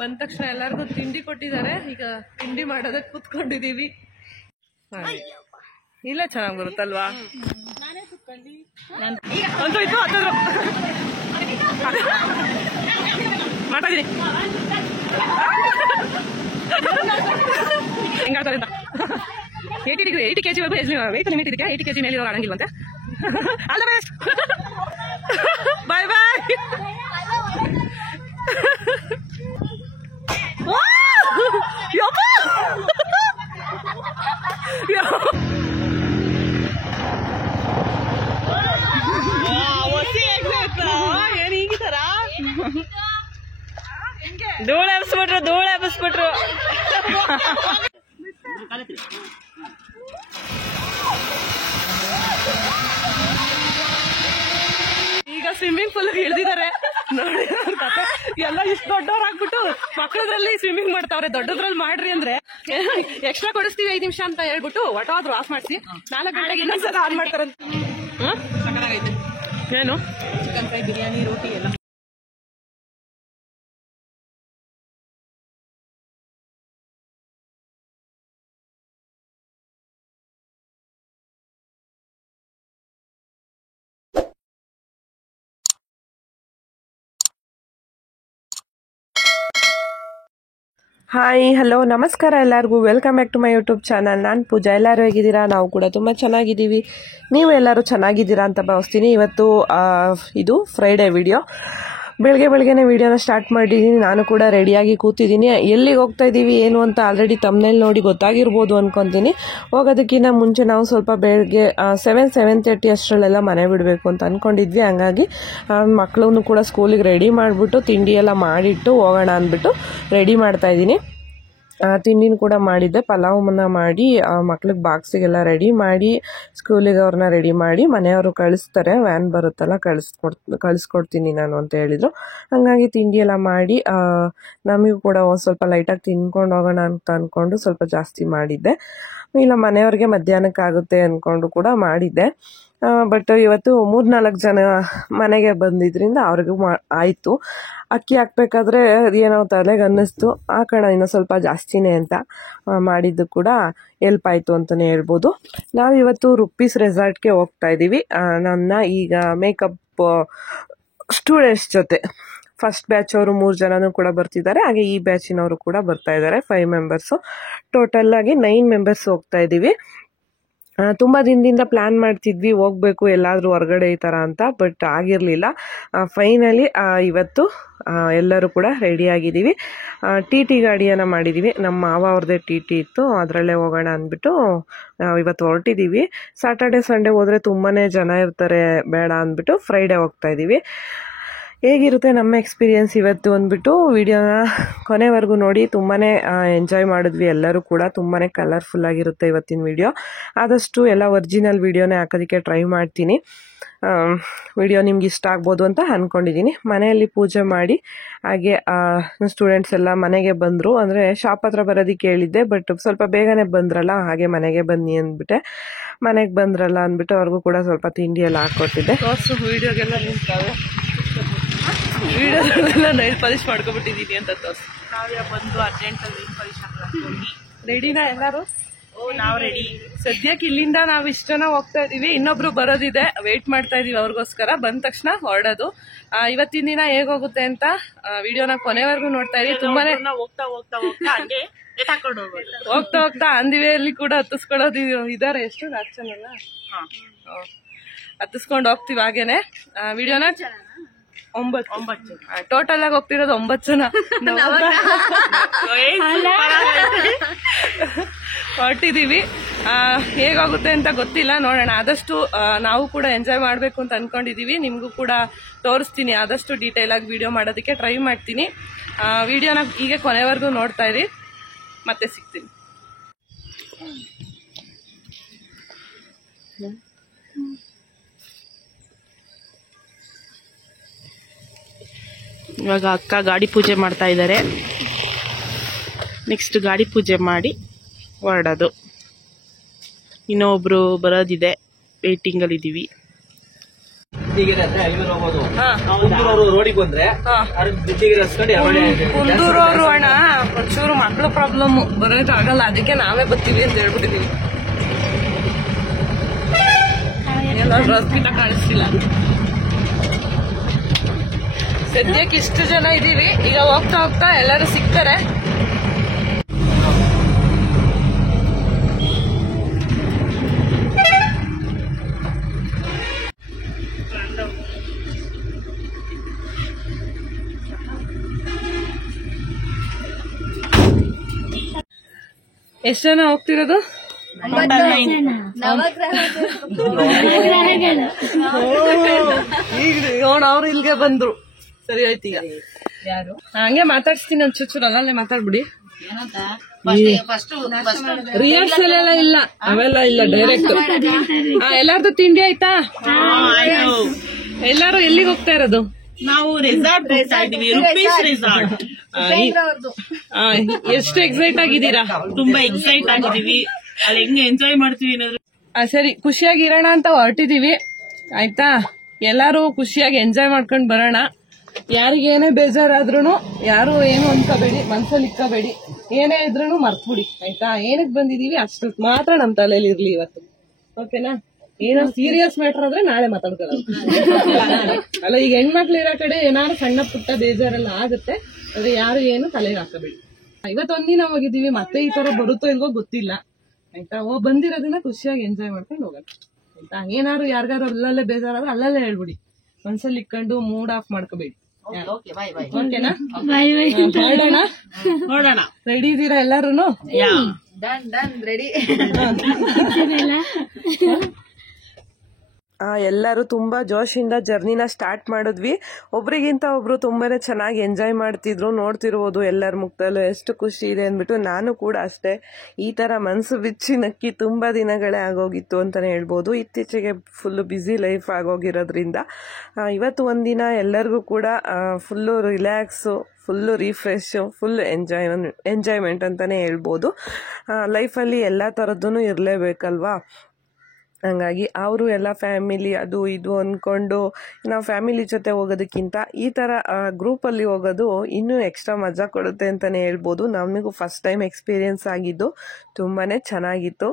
ಬಂದ ತಕ್ಷಣ ಎಲ್ಲರಿಗೂ ತಿಂಡಿ ಕೊಟ್ಟಿದ್ದಾರೆ. ಈಗ ತಿಂಡಿ ಮಾಡೋದಕ್ಕೆ ಕುತ್ಕೊಂಡಿದೀವಿ. ಇಲ್ಲ ಚೆನ್ನಾಗಿ ಬರುತ್ತಲ್ವಾ? ಮಾತಾಡಿ ಹೆಂಗಾಡ್ತಾರೆ ಅಂತ. 80 kg ವೆಯ್ಟ್ ಲಿಮಿಟ್ ಇದಕ್ಕೆ. 80 kg ಮೇಲೆ ಆಗಂಗಿಲ್ವಂತೆ. All the best. Bye bye. ಏನ್ ಹೀಗಿದಾರ? ಧೂಳ ಎಬ್ಸ್ಬಿಟ್ರು. ಈಗ ಸ್ವಿಮ್ಮಿಂಗ್ ಪೂಲ್ ಇಳಿದಿದ್ದಾರೆ ನೋಡಿ. ಎಲ್ಲ ಇಷ್ಟು ದೊಡ್ಡವ್ರು ಆಗ್ಬಿಟ್ಟು ಮಕ್ಕಳದ್ರಲ್ಲಿ ಸ್ವಿಮ್ಮಿಂಗ್ ಮಾಡ್ತಾವ್ರೆ. ದೊಡ್ಡದ್ರಲ್ಲಿ ಮಾಡ್ರಿ ಅಂದ್ರೆ ಎಕ್ಸ್ಟ್ರಾ ಕೊಡಿಸ್ತೀವಿ 5 ನಿಮಿಷ ಅಂತ ಹೇಳ್ಬಿಟ್ಟು ಒಟ್ಟಾದ್ರು ಆಫ್ ಮಾಡಿಸಿ 4 ಗಂಟೆಗೆ ಇನ್ನೊಂದ್ಸಲ ಆನ್ ಮಾಡ್ತಾರಂತ. ಏನು ಚಿಕನ್ ಫ್ರೈ, ಬಿರಿಯಾನಿ, ರೋಟಿ ಎಲ್ಲ. ಹಾಯ್, ಹಲೋ, ನಮಸ್ಕಾರ ಎಲ್ಲರಿಗೂ. Welcome back to my YouTube channel. ನಾನು ಪೂಜಾ. ಎಲ್ಲರೂ ಹೇಗಿದ್ದೀರಾ? ನಾವು ಕೂಡ ತುಂಬ ಚೆನ್ನಾಗಿದ್ದೀವಿ. ನೀವು ಎಲ್ಲರೂ ಚೆನ್ನಾಗಿದ್ದೀರಾ ಅಂತ ಭಾವಿಸ್ತೀನಿ. ಇವತ್ತು ಇದು ಫ್ರೈಡೇ ವಿಡಿಯೋ. ಬೆಳಗ್ಗೆನೇ ವಿಡಿಯೋನ ಸ್ಟಾರ್ಟ್ ಮಾಡಿದ್ದೀನಿ. ನಾನು ಕೂಡ ರೆಡಿಯಾಗಿ ಕೂತಿದ್ದೀನಿ. ಎಲ್ಲಿಗೆ ಹೋಗ್ತಾ ಇದ್ದೀವಿ ಏನು ಅಂತ ಆಲ್ರೆಡಿ ತಮ್ನೇಲ್ ನೋಡಿ ಗೊತ್ತಾಗಿರ್ಬೋದು ಅನ್ಕೊತೀನಿ. ಹೋಗೋದಕ್ಕಿಂತ ಮುಂಚೆ ನಾವು ಸ್ವಲ್ಪ ಬೆಳಗ್ಗೆ 7:30 ಅಷ್ಟರಲ್ಲೆಲ್ಲ ಮನೆ ಬಿಡಬೇಕು ಅಂತ ಅಂದ್ಕೊಂಡಿದ್ವಿ. ಹಂಗಾಗಿ ಮಕ್ಕಳನ್ನು ಕೂಡ ಸ್ಕೂಲಿಗೆ ರೆಡಿ ಮಾಡಿಬಿಟ್ಟು ತಿಂಡಿ ಎಲ್ಲ ಮಾಡಿಟ್ಟು ಹೋಗೋಣ ಅಂದ್ಬಿಟ್ಟು ರೆಡಿ ಮಾಡ್ತಾ ಇದ್ದೀನಿ. ತಿಂಡಿನ ಕೂಡ ಮಾಡಿದ್ದೆ. ಪಲಾವನ್ನ ಮಾಡಿ ಮಕ್ಳಿಗೆ ಬಾಕ್ಸಿಗೆಲ್ಲ ರೆಡಿ ಮಾಡಿ ಸ್ಕೂಲಿಗೆ ಅವ್ರನ್ನ ರೆಡಿ ಮಾಡಿ ಮನೆಯವರು ಕಳಿಸ್ತಾರೆ. ವ್ಯಾನ್ ಬರುತ್ತಲ್ಲ, ಕಳಿಸ್ಕೊಡ್ತೀನಿ ನಾನು ಅಂತ ಹೇಳಿದ್ರು. ಹಾಗಾಗಿ ತಿಂಡಿ ಎಲ್ಲ ಮಾಡಿ ನಮಗೂ ಕೂಡ ಒಂದು ಸ್ವಲ್ಪ ಲೈಟಾಗಿ ತಿನ್ಕೊಂಡು ಹೋಗೋಣ ಅಂತ ಅಂದ್ಕೊಂಡು ಸ್ವಲ್ಪ ಜಾಸ್ತಿ ಮಾಡಿದ್ದೆ. ಇಲ್ಲ ಮನೆಯವ್ರಿಗೆ ಮಧ್ಯಾಹ್ನಕ್ಕಾಗುತ್ತೆ ಅಂದ್ಕೊಂಡು ಕೂಡ ಮಾಡಿದ್ದೆ. ಬಟ್ ಇವತ್ತು 3-4 ಜನ ಮನೆಗೆ ಬಂದಿದ್ರಿಂದ ಅವ್ರಿಗೂ ಆಯಿತು. ಅಕ್ಕಿ ಹಾಕ್ಬೇಕಾದ್ರೆ ಏನೋ ತಲೆಗೆ ಅನ್ನಿಸ್ತು, ಹಾಕೋಣ ಇನ್ನೂ ಸ್ವಲ್ಪ ಜಾಸ್ತಿನೇ ಅಂತ ಮಾಡಿದ್ದು ಕೂಡ ಹೆಲ್ಪ್ ಆಯಿತು ಅಂತಲೇ ಹೇಳ್ಬೋದು. ನಾವಿವತ್ತು ರುಪ್ಪೀಸ್ ರೆಸಾರ್ಟ್ಗೆ ಹೋಗ್ತಾ ಇದ್ದೀವಿ. ನನ್ನ ಈಗ ಮೇಕಪ್ ಸ್ಟೂಡೆಂಟ್ಸ್ ಜೊತೆ ಫಸ್ಟ್ ಬ್ಯಾಚ್ ಅವರು 3 ಜನನೂ ಕೂಡ ಬರ್ತಿದ್ದಾರೆ. ಹಾಗೆ ಈ ಬ್ಯಾಚಿನವರು ಕೂಡ ಬರ್ತಾ ಇದ್ದಾರೆ. 5 ಮೆಂಬರ್ಸು. ಟೋಟಲ್ ಆಗಿ 9 ಮೆಂಬರ್ಸ್ ಹೋಗ್ತಾ ಇದ್ದೀವಿ. ತುಂಬ ದಿನದಿಂದ ಪ್ಲ್ಯಾನ್ ಮಾಡ್ತಿದ್ವಿ ಹೋಗ್ಬೇಕು ಎಲ್ಲಾದರೂ ಹೊರಗಡೆ ಈ ಥರ ಅಂತ, ಬಟ್ ಆಗಿರಲಿಲ್ಲ. ಫೈನಲಿ ಇವತ್ತು ಎಲ್ಲರೂ ಕೂಡ ರೆಡಿಯಾಗಿದ್ದೀವಿ. ಟಿ ಗಾಡಿಯನ್ನು ಮಾಡಿದ್ದೀವಿ. ನಮ್ಮ ಮಾವ ಅವ್ರದ್ದೇ ಟಿ ಇತ್ತು, ಅದರಲ್ಲೇ ಹೋಗೋಣ ಅಂದ್ಬಿಟ್ಟು ಇವತ್ತು ಹೊರಟಿದ್ದೀವಿ. ಸ್ಯಾಟರ್ಡೆ ಸಂಡೇ ಹೋದರೆ ತುಂಬಾ ಜನ ಇರ್ತಾರೆ, ಬೇಡ ಅಂದ್ಬಿಟ್ಟು ಫ್ರೈಡೇ ಹೋಗ್ತಾ ಇದ್ದೀವಿ. ಹೇಗಿರುತ್ತೆ ನಮ್ಮ ಎಕ್ಸ್ಪೀರಿಯೆನ್ಸ್ ಇವತ್ತು ಅಂದ್ಬಿಟ್ಟು ವಿಡಿಯೋನ ಕೊನೆವರೆಗೂ ನೋಡಿ. ತುಂಬಾ ಎಂಜಾಯ್ ಮಾಡಿದ್ವಿ ಎಲ್ಲರೂ ಕೂಡ. ತುಂಬಾ ಕಲರ್ಫುಲ್ ಆಗಿರುತ್ತೆ ಇವತ್ತಿನ ವಿಡಿಯೋ. ಆದಷ್ಟು ಎಲ್ಲ ಒರಿಜಿನಲ್ ವಿಡಿಯೋನೇ ಹಾಕೋದಕ್ಕೆ ಟ್ರೈ ಮಾಡ್ತೀನಿ. ವಿಡಿಯೋ ನಿಮ್ಗೆ ಇಷ್ಟ ಆಗ್ಬೋದು ಅಂತ ಅಂದ್ಕೊಂಡಿದ್ದೀನಿ. ಮನೆಯಲ್ಲಿ ಪೂಜೆ ಮಾಡಿ ಹಾಗೆ ಸ್ಟೂಡೆಂಟ್ಸ್ ಎಲ್ಲ ಮನೆಗೆ ಬಂದರು. ಅಂದರೆ ಶಾಪ್ ಹತ್ರ ಬರೋದಕ್ಕೆ ಹೇಳಿದ್ದೆ, ಬಟ್ ಸ್ವಲ್ಪ ಬೇಗನೆ ಬಂದ್ರಲ್ಲ, ಹಾಗೆ ಮನೆಗೆ ಬನ್ನಿ ಅಂದ್ಬಿಟ್ಟೆ. ಮನೆಗೆ ಬಂದ್ರಲ್ಲ ಅಂದ್ಬಿಟ್ಟು ಅವ್ರಿಗೂ ಕೂಡ ಸ್ವಲ್ಪ ತಿಂಡಿ ಎಲ್ಲ ಹಾಕ್ಕೊಟ್ಟಿದ್ದೆ. ವಿಡಿಯೋಗೆಲ್ಲ ನಿಂತಾವೆ, ವಿಡಿಯೋದಲ್ಲೆಲ್ಲ ನೈಲ್ ಪಾಲಿಶ್ ಮಾಡ್ಕೊಬಿಟ್ಟಿದ್ದೀನಿ ಅಂತ ತೋರಿಸಿ. ನಾವೇ ಬಂದು ಅರ್ಜೆಂಟಲ್ಲಿ ನೈಲ್ ಪಾಲಿಶ್ ಹಾಕಿ ರೆಡಿನಾ ಎಲ್ಲರೂ? ನಾವು ರೆಡಿ. ಸದ್ಯಕ್ಕೆ ಇಲ್ಲಿಂದ ನಾವು ಇಷ್ಟು ಜನ ಹೋಗ್ತಾ ಇದೀವಿ. ಇನ್ನೊಬ್ರು ಬರೋದಿದೆ, ವೇಟ್ ಮಾಡ್ತಾ ಇದೀವಿ ಅವ್ರಿಗೋಸ್ಕರ. ಬಂದ ತಕ್ಷಣ ಹೊರಡೋದು. ಇವತ್ತಿನ ದಿನ ಹೇಗೋಗುತ್ತೆ ಅಂತ ವಿಡಿಯೋನ ಕೊನೆವರೆಗೂ ನೋಡ್ತಾ ಇದೀವಿ. ತುಂಬಾನೇ ಹೋಗ್ತಾ ಅಂದಿವೆಯಲ್ಲಿ ಕೂಡ ಹತ್ತಿಸ್ಕೊಳ್ಳೋದು ಇದಾರೆ. ಎಷ್ಟು 4 ಜನ ಅಲ್ಲ, ಹತ್ತಿಸ್ಕೊಂಡು ಹೋಗ್ತೀವಿ. ಹಾಗೇನೆ ವಿಡಿಯೋನ 9 ಟೋಟಲ್ ಆಗಿ ಹೋಗ್ತಿರೋದು 9 ಜನ ಹೊರಟಿದೀವಿ. ಹೇಗಾಗುತ್ತೆ ಅಂತ ಗೊತ್ತಿಲ್ಲ, ನೋಡೋಣ. ಆದಷ್ಟು ನಾವು ಕೂಡ ಎಂಜಾಯ್ ಮಾಡಬೇಕು ಅಂತ ಅನ್ಕೊಂಡಿದೀವಿ. ನಿಮಗೂ ಕೂಡ ತೋರಿಸ್ತೀನಿ. ಆದಷ್ಟು ಡೀಟೇಲ್ ಆಗಿ ವಿಡಿಯೋ ಮಾಡೋದಕ್ಕೆ ಟ್ರೈ ಮಾಡ್ತೀನಿ. ವಿಡಿಯೋನ ಹೀಗೆ ಕೊನೆವರೆಗೂ ನೋಡ್ತಾ ಇರಿ. ಮತ್ತೆ ಸಿಗ್ತೀನಿ. ಇವಾಗ ಅಕ್ಕ ಗಾಡಿ ಪೂಜೆ ಮಾಡ್ತಾ ಇದ್ದಾರೆ. ನೆಕ್ಸ್ಟ್ ಗಾಡಿ ಪೂಜೆ ಮಾಡಿ ಹೊರಡೋದು. ಇನ್ನೊಬ್ರು ಬರೋದಿದೆ, ವೇಟಿಂಗ್ ಅಲ್ಲಿ ಇದೀವಿ. ಕುಂದೂರವ್ರು ಅಣ್ಣ ಒಂಚೂರು ಮಕ್ಳು ಪ್ರಾಬ್ಲಮ್ ಬರೋಕ್ಕಾಗಲ್ಲ, ಅದಕ್ಕೆ ನಾವೇ ಬರ್ತೀವಿ ಅಂತ ಹೇಳ್ಬಿಟ್ಟಿದೀವಿ. ರಸ್ಕಿತ ಕಾಣಿಸ್ತಿಲ್ಲ. ಸದ್ಯಕ್ಕೆ ಇಷ್ಟು ಜನ ಇದೀವಿ. ಈಗ ಹೋಗ್ತಾ ಹೋಗ್ತಾ ಎಲ್ಲರೂ ಸಿಗ್ತಾರೆ. ಎಷ್ಟು ಜನ ಹೋಗ್ತಿರೋದು? ಈಗ ಅವ್ರು ಇಲ್ಲಿಗೆ ಬಂದ್ರು. ಸರಿ ಆಯ್ತು. ಈಗ ಹಂಗೆ ಮಾತಾಡ್ಸ್ತೀನಿ ಒಂದ್ ಚೂರು ಅಲ್ಲೇ ಮಾತಾಡ್ಬಿಡಿ. ರಿಹರ್ಸಲ್ ಎಲ್ಲ ಇಲ್ಲ, ಅವೆಲ್ಲ ಇಲ್ಲ, ಡೈರೆಕ್ಟ್. ಎಲ್ಲಾರ್ದು ತಿಂಡಿ ಆಯ್ತಾ? ಎಲ್ಲಾರು ಎಲ್ಲಿಗೆ ಹೋಗ್ತಾ ಇರೋದು? ನಾವು ರೆಸಾರ್ಟ್ ಹೋಗ್ತಾ ಇದೀವಿ, ರುಪೀಸ್ ರೆಸಾರ್ಟ್. ಎಷ್ಟು ಎಕ್ಸೈಟ್ ಆಗಿದ್ದೀರಾ? ತುಂಬಾ ಎಕ್ಸೈಟ್ ಆಗಿದೀವಿ. ಅಲ್ಲಿ ಹೆಂಗೆ ಎಂಜಾಯ್ ಮಾಡ್ತೀವಿ ಏನಾದ್ರು. ಸರಿ, ಖುಷಿಯಾಗಿ ಇರೋಣ ಅಂತ ಹೊರಟಿದೀವಿ. ಆಯ್ತಾ? ಎಲ್ಲಾರು ಖುಷಿಯಾಗಿ ಎಂಜಾಯ್ ಮಾಡ್ಕೊಂಡ್ ಬರೋಣ. ಯಾರಿಗೇನೇ ಬೇಜಾರಾದ್ರೂ ಯಾರು ಏನು ಅನ್ಕೋಬೇಡಿ, ಮನ್ಸಲ್ಲಿ ಇಕ್ಕೋಬೇಡಿ. ಏನೇ ಇದ್ರೂ ಮರ್ತ್ಬಿಡಿ. ಆಯ್ತಾ? ಏನಕ್ಕೆ ಬಂದಿದೀವಿ ಅಷ್ಟು ಮಾತ್ರ ನಮ್ ತಲೆಯಲ್ಲಿ ಇರ್ಲಿ ಇವತ್ತು. ಓಕೆನಾ? ಏನೋ ಸೀರಿಯಸ್ ಮ್ಯಾಟರ್ ಆದ್ರೆ ನಾಳೆ ಮಾತಾಡ್ಕೊಳ್ಳೋದು. ಅಲ್ಲ, ಈಗ ಹೆಣ್ಮಕ್ಳು ಇರೋ ಕಡೆ ಏನಾದ್ರು ಸಣ್ಣ ಪುಟ್ಟ ಬೇಜಾರೆಲ್ಲ ಆಗುತ್ತೆ. ಅದೇ ಯಾರು ಏನು ತಲೆಗೆ ಹಾಕಬೇಡಿ. ಇವತ್ತೊಂದಿನ ಹೋಗಿದೀವಿ, ಮತ್ತೆ ಈ ತರ ಬರುತ್ತೋ ಇಲ್ವೋ ಗೊತ್ತಿಲ್ಲ. ಆಯ್ತಾ? ಬಂದಿರೋದನ್ನ ಖುಷಿಯಾಗಿ ಎಂಜಾಯ್ ಮಾಡ್ಕೊಂಡು ಹೋಗೋಣ. ಆಯ್ತಾ? ಏನಾದ್ರು ಯಾರಿಗಾರು ಅಲ್ಲಲ್ಲೇ ಬೇಜಾರಾದ್ರೆ ಅಲ್ಲಲ್ಲೇ ಹೇಳ್ಬಿಡಿ. ಮನ್ಸಲ್ಲಿ ಇಕ್ಕೊಂಡು ಮೂಡ್ ಆಫ್ ಮಾಡ್ಕೋಬೇಡಿ. ಓಕೆನಾ? ನೋಡೋಣ. ರೆಡಿ ಇದೀರಾ ಎಲ್ಲಾರು? ಎಲ್ಲರೂ ತುಂಬಾ ಜೋಶಿಂದ ಜರ್ನಿನ ಸ್ಟಾರ್ಟ್ ಮಾಡಿದ್ವಿ. ಒಬ್ರಿಗಿಂತ ಒಬ್ರು ತುಂಬಾನೇ ಚೆನ್ನಾಗಿ ಎಂಜಾಯ್ ಮಾಡ್ತಿದ್ರು. ನೋಡ್ತಿರ್ಬೋದು ಎಲ್ಲರ ಮುಖದಲ್ಲೂ ಎಷ್ಟು ಖುಷಿ ಇದೆ ಅಂದ್ಬಿಟ್ಟು. ನಾನು ಕೂಡ ಅಷ್ಟೇ ಈ ತರ ಮನಸ್ಸು ಬಿಚ್ಚಿ ನಕ್ಕಿ ತುಂಬಾ ದಿನಗಳೇ ಆಗೋಗಿತ್ತು ಅಂತಾನೆ ಹೇಳ್ಬೋದು. ಇತ್ತೀಚೆಗೆ ಫುಲ್ಲು ಬ್ಯುಸಿ ಲೈಫ್ ಆಗೋಗಿರೋದ್ರಿಂದ ಇವತ್ತು ಒಂದಿನ ಎಲ್ಲರಿಗೂ ಕೂಡ full relax, full refresh, full enjoyment ಅಂತಾನೆ ಹೇಳ್ಬೋದು. ಲೈಫಲ್ಲಿ ಎಲ್ಲ ಥರದ್ದೂ ಇರಲೇಬೇಕಲ್ವಾ. ಹಂಗಾಗಿ ಅವರು ಎಲ್ಲ ಫ್ಯಾಮಿಲಿ ಅದು ಇದು ಅಂದ್ಕೊಂಡು ನಾವು ಫ್ಯಾಮಿಲಿ ಜೊತೆ ಹೋಗೋದಕ್ಕಿಂತ ಈ ಥರ ಗ್ರೂಪಲ್ಲಿ ಹೋಗೋದು ಇನ್ನೂ ಎಕ್ಸ್ಟ್ರಾ ಮಜಾ ಕೊಡುತ್ತೆ ಅಂತಲೇ ಹೇಳ್ಬೋದು. ನಮಗೂ ಫಸ್ಟ್ ಟೈಮ್ ಎಕ್ಸ್ಪೀರಿಯೆನ್ಸ್ ಆಗಿದ್ದು ತುಂಬಾ ಚೆನ್ನಾಗಿತ್ತು.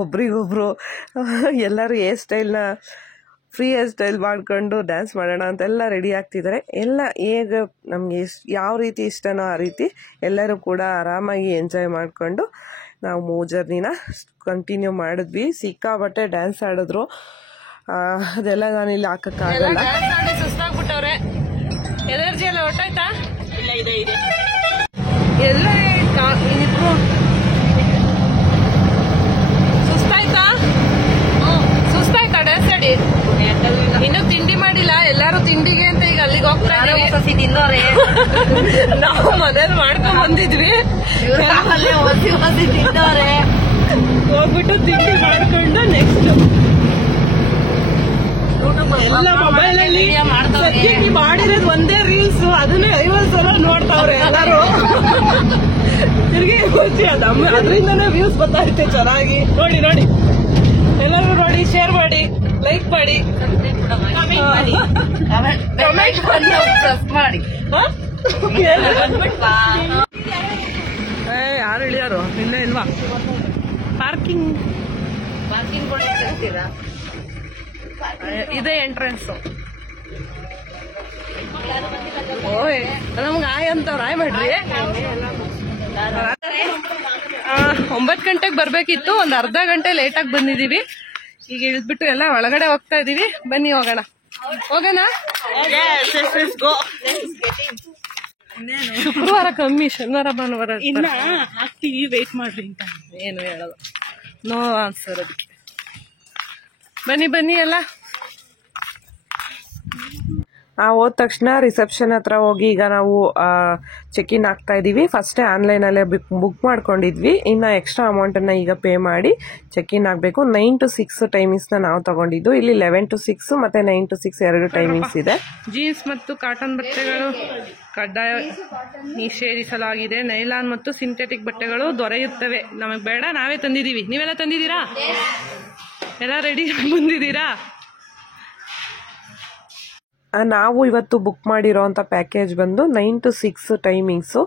ಒಬ್ರಿಗೊಬ್ರು ಎಲ್ಲರೂ ಹೇರ್ ಸ್ಟೈಲ್ನ ಫ್ರೀ ಹೇರ್ ಸ್ಟೈಲ್ ಮಾಡ್ಕೊಂಡು ಡ್ಯಾನ್ಸ್ ಮಾಡೋಣ ಅಂತೆಲ್ಲ ರೆಡಿ ಆಗ್ತಿದ್ದಾರೆ. ಎಲ್ಲ ಹೇಗೆ ನಮಗೆ ಯಾವ ರೀತಿ ಇಷ್ಟನೋ ಆ ರೀತಿ ಎಲ್ಲರೂ ಕೂಡ ಆರಾಮಾಗಿ ಎಂಜಾಯ್ ಮಾಡಿಕೊಂಡು ನಾವು ಜರ್ನಿನ ಕಂಟಿನ್ಯೂ ಮಾಡಿದ್ವಿ. ಸಿಕ್ಕಾಬಟ್ಟೆ ಡ್ಯಾನ್ಸ್ ಆಡಿದ್ರು. ಅದೆಲ್ಲ ನಾನು ಇಲ್ಲಿ ಹಾಕಕ್ಕಾಗಲ್ಲ. ಸುಸ್ತಾಗ್ಬಿಟ್ಟವ್ರೆ. ಎನರ್ಜಿ ಎಲ್ಲ ಹೊಟ್ಟಾಯ್ತಾ? ಎಲ್ಲ ಸುಸ್ತಾಯ್ತಾ? ಸುಸ್ತಾಯ್ತಾ ಡ್ಯಾನ್ಸ್ ಆಡಿ? ಇನ್ನು ತಿಂಡಿ ಮಾಡಿಲ್ಲ. ಎಲ್ಲಾರು ತಿಂಡಿಗೆ ಅಂತ ಈಗ ಅಲ್ಲಿಗೆ ಹೋಗ್ತಾ ಇದ್ದೀವಿ. ನಾವು ಮನೇಲಿ ಮಾಡ್ಕೊಂಡ್ ಬಂದಿದ್ವಿ. ಹೋಗ್ಬಿಟ್ಟು ತಿಂಡಿ ಮಾಡ್ಕೊಂಡು ನೆಕ್ಸ್ಟ್ ಎಲ್ಲ ಮೊಬೈಲ್ ಅಲ್ಲಿ ಸದ್ಯಕ್ಕೆ ಮಾಡಿರೋದು ಒಂದೇ ರೀಲ್ಸ್, ಅದನ್ನೇ 50 ಸಲ ನೋಡ್ತಾವ್ರೆ ಎಲ್ಲಾರು. ತಿರುಗಿ ಖುಷಿ ಅದರಿಂದನೇ ವ್ಯೂಸ್ ಬರ್ತಾಯಿತ್ತೆ ಚೆನ್ನಾಗಿ. ನೋಡಿ ನೋಡಿ, ಎಲ್ಲರೂ ನೋಡಿ, ಶೇರ್ ಮಾಡಿ, ಲೈಕ್ ಮಾಡಿ, ಕಮೆಂಟ್ ಮಾಡಿ. ಯಾರು ಇಳಿಯಾರು? ಇಲ್ಲೇ ಇಲ್ವಾ? ಪಾರ್ಕಿಂಗ್ ಇದೇ ಎಂಟ್ರೆನ್ಸ್. ಓಯ್ ನಮ್ಗೆ ಆಯ್ ಅಂತವ್ರ ಆಯ್ ಮಾಡ್ರಿ. 9 ಗಂಟೆಗೆ ಬರ್ಬೇಕಿತ್ತು, ಒಂದ್ ಅರ್ಧ ಗಂಟೆ ಲೇಟಾಗಿ ಬಂದಿದೀವಿ. ಈಗ ಇಳಿದ್ಬಿಟ್ಟು ಎಲ್ಲ ಒಳಗಡೆ ಹೋಗ್ತಾ ಇದೀವಿ. ಬನ್ನಿ ಹೋಗೋಣ. ಹೋಗೋಣ. ಶುಕ್ರವಾರ ಕಮ್ಮಿ, ಶನಿವಾರ ಭಾನುವಾರ ಹಾಕ್ತೀವಿ, ವೇಟ್ ಮಾಡ್ರಿ ಅಂತ ಏನು ಹೇಳಲ್ಲ. ನೋ ಆನ್ಸರ್ ಅದಕ್ಕೆ. ಬನ್ನಿ ಬನ್ನಿ ಎಲ್ಲ. ಹೋದ ತಕ್ಷಣ ರಿಸೆಪ್ಷನ್ ಹತ್ರ ಹೋಗಿ ಈಗ ನಾವು ಚೆಕ್ ಇನ್ ಆಗ್ತಾ ಇದೀವಿ. ಫಸ್ಟೇ ಆನ್ಲೈನಲ್ಲೇ ಬುಕ್ ಮಾಡ್ಕೊಂಡಿದ್ವಿ. ಇನ್ನು ಎಕ್ಸ್ಟ್ರಾ ಅಮೌಂಟನ್ನು ಈಗ ಪೇ ಮಾಡಿ ಚೆಕ್ ಇನ್ ಆಗಬೇಕು. 9 to 6 ಟೈಮಿಂಗ್ಸ್ನ ನಾವು ತಗೊಂಡಿದ್ದು. ಇಲ್ಲಿ 11 to 6 ಮತ್ತು 9 to 6 ಎರಡು ಟೈಮಿಂಗ್ಸ್ ಇದೆ. ಜೀನ್ಸ್ ಮತ್ತು ಕಾಟನ್ ಬಟ್ಟೆಗಳು ಕಡ್ಡಾಯ ನಿಷೇಧಿಸಲಾಗಿದೆ. ನೈಲಾನ್ ಮತ್ತು ಸಿಂಥೆಟಿಕ್ ಬಟ್ಟೆಗಳು ದೊರೆಯುತ್ತವೆ. ನಮಗೆ ಬೇಡ, ನಾವೇ ತಂದಿದ್ದೀವಿ. ನೀವೆಲ್ಲ ತಂದಿದ್ದೀರಾ? ಎಲ್ಲ ರೆಡಿ ಬಂದಿದ್ದೀರಾ? ನಾವು ಇವತ್ತು ಬುಕ್ ಮಾಡಿರೋಂಥ ಪ್ಯಾಕೇಜ್ ಬಂದು 9 to 6 ಟೈಮಿಂಗ್ಸು.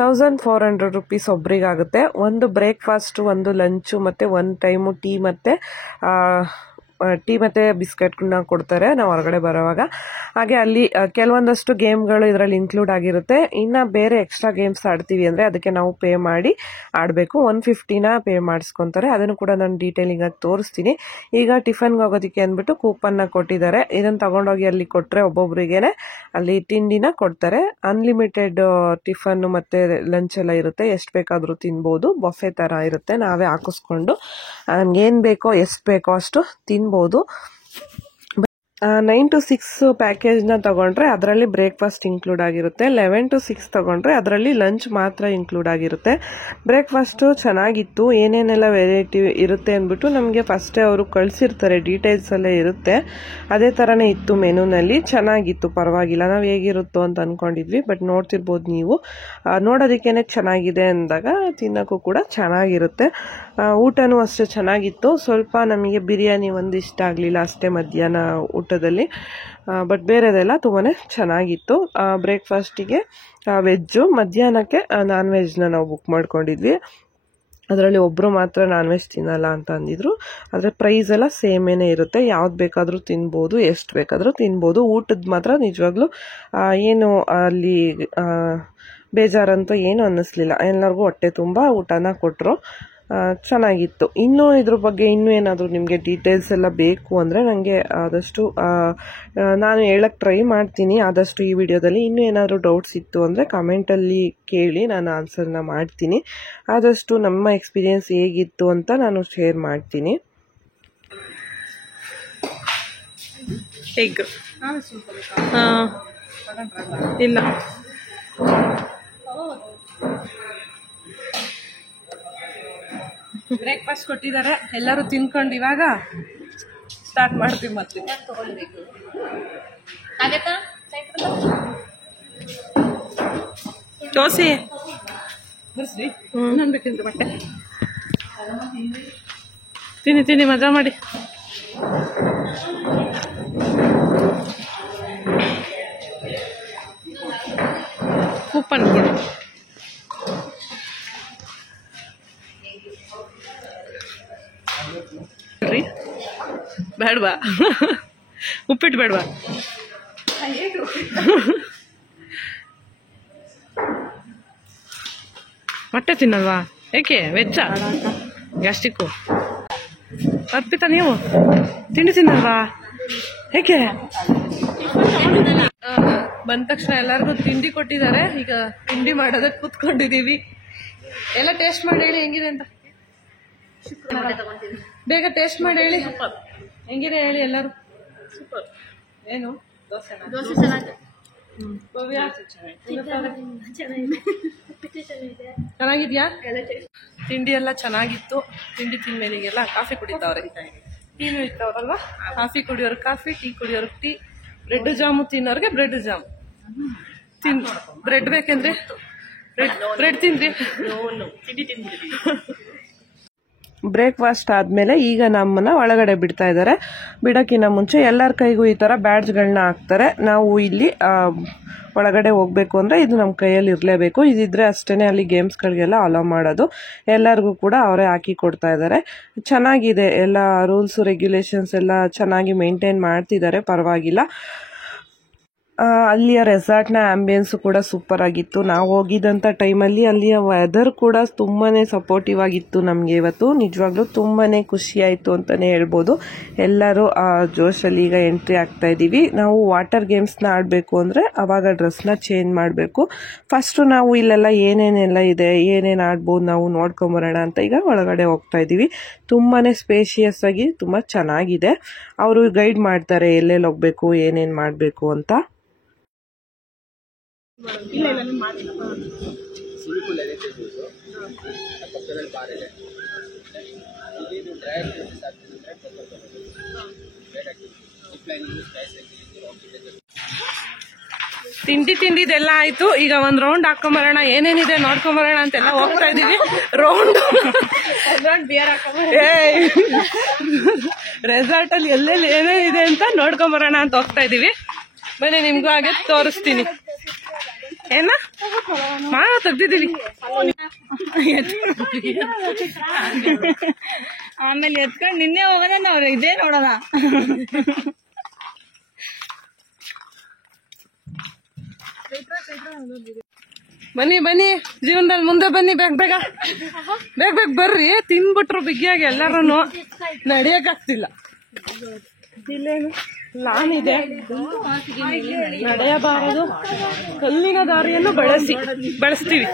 1400 rupees ಒಬ್ರಿಗಾಗುತ್ತೆ. ಒಂದು ಬ್ರೇಕ್ಫಾಸ್ಟು, ಒಂದು ಲಂಚು, ಮತ್ತು ಒಂದು ಟೈಮು ಟೀ ಮತ್ತು ಬಿಸ್ಕೆಟ್ನ ಕೊಡ್ತಾರೆ ನಾವು ಹೊರಗಡೆ ಬರೋವಾಗ. ಹಾಗೆ ಅಲ್ಲಿ ಕೆಲವೊಂದಷ್ಟು ಗೇಮ್ಗಳು ಇದರಲ್ಲಿ ಇನ್ಕ್ಲೂಡ್ ಆಗಿರುತ್ತೆ. ಇನ್ನು ಬೇರೆ ಎಕ್ಸ್ಟ್ರಾ ಗೇಮ್ಸ್ ಆಡ್ತೀವಿ ಅಂದರೆ ಅದಕ್ಕೆ ನಾವು ಪೇ ಮಾಡಿ ಆಡಬೇಕು. 150 ಪೇ ಮಾಡಿಸ್ಕೊತಾರೆ. ಅದನ್ನು ಕೂಡ ನಾನು ಡೀಟೇಲಿಂಗ್ ಆಗಿ ತೋರಿಸ್ತೀನಿ. ಈಗ ಟಿಫನ್ಗೆ ಹೋಗೋದಕ್ಕೆ ಅಂದ್ಬಿಟ್ಟು ಕೂಪನ್ನ ಕೊಟ್ಟಿದ್ದಾರೆ. ಇದನ್ನು ತಗೊಂಡೋಗಿ ಅಲ್ಲಿ ಕೊಟ್ಟರೆ ಒಬ್ಬೊಬ್ರಿಗೇನೆ ಅಲ್ಲಿ ತಿಂಡಿನ ಕೊಡ್ತಾರೆ. ಅನ್ಲಿಮಿಟೆಡ್ ಟಿಫನ್ನು ಮತ್ತು ಲಂಚ್ ಎಲ್ಲ ಇರುತ್ತೆ. ಎಷ್ಟು ಬೇಕಾದರೂ ತಿನ್ಬೋದು. ಬಫೆ ಥರ ಇರುತ್ತೆ. ನಾವೇ ಹಾಕಿಸ್ಕೊಂಡು ನಮ್ಗೇನು ಬೇಕೋ ಎಷ್ಟು ಬೇಕೋ ಅಷ್ಟು ತಿನ್ಬೋದು. 9 to 6 ಪ್ಯಾಕೇಜ್ನ ತಗೊಂಡ್ರೆ ಅದರಲ್ಲಿ ಬ್ರೇಕ್ಫಾಸ್ಟ್ ಇನ್ಕ್ಲೂಡ್ ಆಗಿರುತ್ತೆ. 11 to 6 ತಗೊಂಡ್ರೆ ಅದರಲ್ಲಿ ಲಂಚ್ ಮಾತ್ರ ಇನ್ಕ್ಲೂಡ್ ಆಗಿರುತ್ತೆ. ಬ್ರೇಕ್ಫಾಸ್ಟು ಚೆನ್ನಾಗಿತ್ತು. ಏನೇನೆಲ್ಲ ವೆರೈಟಿ ಇರುತ್ತೆ ಅಂದ್ಬಿಟ್ಟು ನಮಗೆ ಫಸ್ಟೇ ಅವರು ಕಳಿಸಿರ್ತಾರೆ, ಡೀಟೇಲ್ಸ್ ಎಲ್ಲ ಇರುತ್ತೆ. ಅದೇ ಥರನೇ ಇತ್ತು ಮೆನುನಲ್ಲಿ. ಚೆನ್ನಾಗಿತ್ತು, ಪರವಾಗಿಲ್ಲ. ನಾವು ಹೇಗಿರುತ್ತೋ ಅಂತ ಅಂದ್ಕೊಂಡಿದ್ವಿ. ಬಟ್ ನೋಡ್ತಿರ್ಬೋದು ನೀವು, ನೋಡೋದಕ್ಕೇನೆ ಚೆನ್ನಾಗಿದೆ ಅಂದಾಗ ತಿನ್ನೋಕ್ಕೂ ಕೂಡ ಚೆನ್ನಾಗಿರುತ್ತೆ. ಊಟನೂ ಅಷ್ಟೇ ಚೆನ್ನಾಗಿತ್ತು. ಸ್ವಲ್ಪ ನಮಗೆ ಬಿರಿಯಾನಿ ಒಂದು ಇಷ್ಟ ಆಗಲಿಲ್ಲ ಅಷ್ಟೇ ಮಧ್ಯಾಹ್ನ ಊಟದಲ್ಲಿ. ಬಟ್ ಬೇರೆದೆಲ್ಲ ತುಂಬಾ ಚೆನ್ನಾಗಿತ್ತು. ಬ್ರೇಕ್ಫಾಸ್ಟಿಗೆ ವೆಜ್ಜು, ಮಧ್ಯಾಹ್ನಕ್ಕೆ ನಾನ್ ವೆಜ್ನ ನಾವು ಬುಕ್ ಮಾಡ್ಕೊಂಡಿದ್ವಿ. ಅದರಲ್ಲಿ ಒಬ್ಬರು ಮಾತ್ರ ನಾನ್ ವೆಜ್ ತಿನ್ನಲ್ಲ ಅಂತ ಅಂದಿದ್ರು. ಆದರೆ ಪ್ರೈಸ್ ಎಲ್ಲ ಸೇಮೇನೇ ಇರುತ್ತೆ. ಯಾವ್ದು ಬೇಕಾದರೂ ತಿನ್ಬೋದು, ಎಷ್ಟು ಬೇಕಾದರೂ ತಿನ್ಬೋದು. ಊಟದ ಮಾತ್ರ ನಿಜವಾಗ್ಲೂ ಏನು ಅಲ್ಲಿ ಬೇಜಾರಂತೂ ಏನು ಅನ್ನಿಸ್ಲಿಲ್ಲ. ಎಲ್ಲರಿಗೂ ಹೊಟ್ಟೆ ತುಂಬ ಊಟನ ಕೊಟ್ಟರು. ಚೆನ್ನಾಗಿತ್ತು. ಇನ್ನೂ ಇದ್ರ ಬಗ್ಗೆ ಇನ್ನೂ ಏನಾದರೂ ನಿಮಗೆ ಡೀಟೇಲ್ಸ್ ಎಲ್ಲ ಬೇಕು ಅಂದರೆ ನನಗೆ ಆದಷ್ಟು ನಾನು ಹೇಳಕ್ಕೆ ಟ್ರೈ ಮಾಡ್ತೀನಿ ಆದಷ್ಟು ಈ ವಿಡಿಯೋದಲ್ಲಿ. ಇನ್ನೂ ಏನಾದರೂ ಡೌಟ್ಸ್ ಇತ್ತು ಅಂದರೆ ಕಮೆಂಟಲ್ಲಿ ಕೇಳಿ, ನಾನು ಆನ್ಸರ್ನ ಮಾಡ್ತೀನಿ. ಆದಷ್ಟು ನಮ್ಮ ಎಕ್ಸ್ಪೀರಿಯೆನ್ಸ್ ಹೇಗಿತ್ತು ಅಂತ ನಾನು ಶೇರ್ ಮಾಡ್ತೀನಿ. ಎಗ್ ಇಲ್ಲ, ಬ್ರೇಕ್ಫಾಸ್ಟ್ ಕೊಟ್ಟಿದ್ದಾರೆ. ಎಲ್ಲರೂ ತಿನ್ಕೊಂಡು ಇವಾಗ ಸ್ಟಾರ್ಟ್ ಮಾಡ್ತೀವಿ. ಮತ್ತೆ ದೋಸೆ ಅನ್ಬೇಕಂದ್ರೆ ಬಟ್ಟೆ ತಿನ್ನಿ ಮಜಾ ಮಾಡಿ. ಕೂಪನ್ ಕೊಡು. ಬೇಡವಾ? ಉಪ್ಪಿಟ್ಟು ಬೇಡವಾ? ಮೊಟ್ಟೆ ತಿನ್ನಲ್ವಾ? ಏಕೆ? ವೆಜ್ಜ? ಗ್ಯಾಸ್ಟಿಕ್ಕು? ಅರ್ಪಿತಾ ನೀವು ತಿಂಡಿ ತಿನ್ನಲ್ವಾ? ಏಕೆ? ಬಂದ ತಕ್ಷಣ ಎಲ್ಲರಿಗೂ ತಿಂಡಿ ಕೊಟ್ಟಿದ್ದಾರೆ. ಈಗ ತಿಂಡಿ ಮಾಡೋದಕ್ಕೆ ಕೂತ್ಕೊಂಡಿದ್ದೀವಿ. ಎಲ್ಲ ಟೇಸ್ಟ್ ಮಾಡಿ ಹೇಳಿ ಹೆಂಗಿದೆ ಅಂತ. ಬೇಗ ಟೇಸ್ಟ್ ಮಾಡಿ ಹೇಳಿ ಹೆಂಗಿದೆ ಹೇಳಿ ಎಲ್ಲರೂ. ಸೂಪರ್. ಏನು ದೋಸೆ ಚೆನ್ನಾಗಿದ್ಯಾ? ತಿಂಡಿ ಎಲ್ಲ ಚೆನ್ನಾಗಿತ್ತು. ತಿಂಡಿ ತಿಂದ್ಮೇಲಿಗೆಲ್ಲ ಕಾಫಿ ಕುಡಿತಾವ್ರೆ. ಟೀನು ಇತ್ತವ್ರಲ್ವಾ? ಕಾಫಿ ಕುಡಿಯೋರು ಕಾಫಿ, ಟೀ ಕುಡಿಯೋರು ಟೀ, ಬ್ರೆಡ್ ಜಾಮು ತಿನ್ನೋರ್ಗೆ ಬ್ರೆಡ್ ಜಾಮ್ ಬ್ರೆಡ್ ಬೇಕಂದ್ರೆ ಬ್ರೆಡ್ ತಿನ್ರಿ. ಬ್ರೇಕ್ಫಾಸ್ಟ್ ಆದಮೇಲೆ ಈಗ ನಮ್ಮನ್ನ ಒಳಗಡೆ ಬಿಡ್ತಾ ಇದ್ದಾರೆ. ಬಿಡೋಕ್ಕಿಂತ ಮುಂಚೆ ಎಲ್ಲರ ಕೈಗೂ ಈ ಥರ ಬ್ಯಾಡ್ಜ್ಗಳನ್ನ ಹಾಕ್ತಾರೆ. ನಾವು ಇಲ್ಲಿ ಒಳಗಡೆ ಹೋಗಬೇಕು ಅಂದರೆ ಇದು ನಮ್ಮ ಕೈಯಲ್ಲಿ ಇರಲೇಬೇಕು. ಇದಿದ್ರೆ ಅಷ್ಟೇ ಅಲ್ಲಿ ಗೇಮ್ಸ್ಗಳಿಗೆಲ್ಲ ಅಲೋ ಮಾಡೋದು. ಎಲ್ಲರಿಗೂ ಕೂಡ ಅವರೇ ಹಾಕಿ ಕೊಡ್ತಾ ಇದ್ದಾರೆ. ಚೆನ್ನಾಗಿದೆ. ಎಲ್ಲ ರೂಲ್ಸ್ ರೆಗ್ಯುಲೇಷನ್ಸ್ ಎಲ್ಲ ಚೆನ್ನಾಗಿ ಮೇಂಟೈನ್ ಮಾಡ್ತಿದ್ದಾರೆ, ಪರವಾಗಿಲ್ಲ. ಅಲ್ಲಿಯ ರೆಸಾರ್ಟ್ನ ಆಂಬಿಯನ್ಸು ಕೂಡ ಸೂಪರ್ ಆಗಿತ್ತು. ನಾವು ಹೋಗಿದ್ದಂಥ ಟೈಮಲ್ಲಿ ಅಲ್ಲಿಯ ವೆದರ್ ಕೂಡ ತುಂಬಾ ಸಪೋರ್ಟಿವ್ ಆಗಿತ್ತು ನಮಗೆ. ಇವತ್ತು ನಿಜವಾಗ್ಲೂ ತುಂಬಾ ಖುಷಿ ಆಯಿತು ಅಂತಲೇ ಹೇಳ್ಬೋದು. ಎಲ್ಲರೂ ಆ ಜೋಶಲ್ಲಿ ಈಗ ಎಂಟ್ರಿ ಆಗ್ತಾ ಇದ್ದೀವಿ. ನಾವು ವಾಟರ್ ಗೇಮ್ಸ್ನ ಆಡಬೇಕು ಅಂದರೆ ಆವಾಗ ಡ್ರೆಸ್ನ ಚೇಂಜ್ ಮಾಡಬೇಕು. ಫಸ್ಟು ನಾವು ಇಲ್ಲೆಲ್ಲ ಏನೇನೆಲ್ಲ ಇದೆ, ಏನೇನು ಆಡ್ಬೋದು ನಾವು ನೋಡ್ಕೊಂಬರೋಣ ಅಂತ ಈಗ ಒಳಗಡೆ ಹೋಗ್ತಾ ಇದ್ದೀವಿ. ತುಂಬಾ ಸ್ಪೇಷಿಯಸ್ ಆಗಿ ತುಂಬ ಚೆನ್ನಾಗಿದೆ. ಅವರು ಗೈಡ್ ಮಾಡ್ತಾರೆ ಎಲ್ಲೆಲ್ಲಿ ಹೋಗಬೇಕು, ಏನೇನು ಮಾಡಬೇಕು ಅಂತ. ಇಲ್ಲ ಇಲ್ಲ ನಾನು ಮಾಡಿಲ್ಲ. ತಿಂಡಿದೆಲ್ಲ ಆಯ್ತು. ಈಗ ಒಂದ್ ರೌಂಡ್ ಹಾಕೊಂಬರೋಣ, ಏನೇನಿದೆ ನೋಡ್ಕೊಂಬರೋಣ ಅಂತೆಲ್ಲ ಹೋಗ್ತಾ ಇದೀವಿ. ರೆಸಾರ್ಟ್ ಅಲ್ಲಿ ಎಲ್ಲೆಲ್ಲಿ ಏನೇನಿದೆ ಅಂತ ನೋಡ್ಕೊಂಬರೋಣ ಅಂತ ಹೋಗ್ತಾ ಇದೀವಿ. ಬನ್ನಿ ನಿಮ್ಗೂ ಹಾಗೆ ತೋರಿಸ್ತೀನಿ. ಏನ ತೆಗ್ದಿದೀವಿ. ಆಮೇಲೆ ಎತ್ಕೊಂಡು ನಿನ್ನೆ ಹೋಗೋಣ ನಾವು ಇದೇ ನೋಡೋಣ. ಬನ್ನಿ ಬನ್ನಿ ಜೀವನದಲ್ಲಿ ಮುಂದೆ ಬನ್ನಿ, ಬೇಗ ಬೇಗ ಬೇಗ ಬೇಗ ಬರ್ರಿ. ತಿನ್ಬಿಟ್ರು ಬಿಗಿಯಾಗಿ ಎಲ್ಲರೂ ನಡೆಯಕ್ಕಾಗ್ತಿಲ್ಲ. ಇಲ್ಲೇನು ಲಾನ್ ಇದೆ, ನಡೆಯಬಾರದು, ಕಲ್ಲಿನ ದಾರಿಯನ್ನು ಬಳಸ್ತೀವಿ.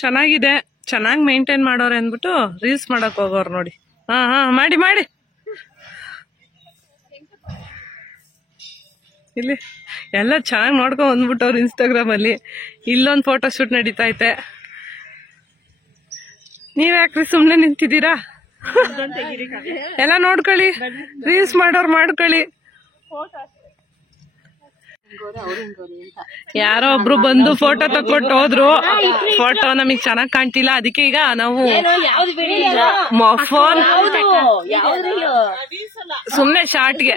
ಚೆನ್ನಾಗಿದೆ, ಚೆನ್ನಾಗಿ ಮೇಂಟೈನ್ ಮಾಡೋರೆ ಅಂದ್ಬಿಟ್ಟು ರೀಲ್ಸ್ ಮಾಡಕ್ ಹೋಗೋರು ನೋಡಿ. ಹಾ ಮಾಡಿ ಮಾಡಿ. ಇಲ್ಲಿ ಎಲ್ಲ ಚೆನ್ನಾಗಿ ನೋಡ್ಕೊಂಡ್ ಬಂದ್ಬಿಟ್ಟವ್ರು ಇನ್ಸ್ಟಾಗ್ರಾಮ್ ಅಲ್ಲಿ. ಇಲ್ಲೊಂದು ಫೋಟೋ ಶೂಟ್ ನಡೀತಾ ಐತೆ. ನೀವ್ ಯಾಕ್ರಿ ಸುಮ್ನೆ ನಿಂತಿದ್ದೀರಾ? ಎಲ್ಲ ನೋಡ್ಕೊಳ್ಳಿ, ರೀಲ್ಸ್ ಮಾಡೋರು ಮಾಡ್ಕೊಳ್ಳಿ. ಯಾರೋ ಒಬ್ರು ಬಂದು ಫೋಟೋ ತಕ್ಕೊಟ್ಟು ಹೋದ್ರು. ಫೋಟೋ ನಮಗ್ ಚೆನ್ನಾಗ್ ಕಾಣ್ತಿಲ್ಲ, ಅದಕ್ಕೆ ಈಗ ನಾವು ಫೋನ್ ಸುಮ್ನೆ ಶಾರ್ಟ್ಗೆ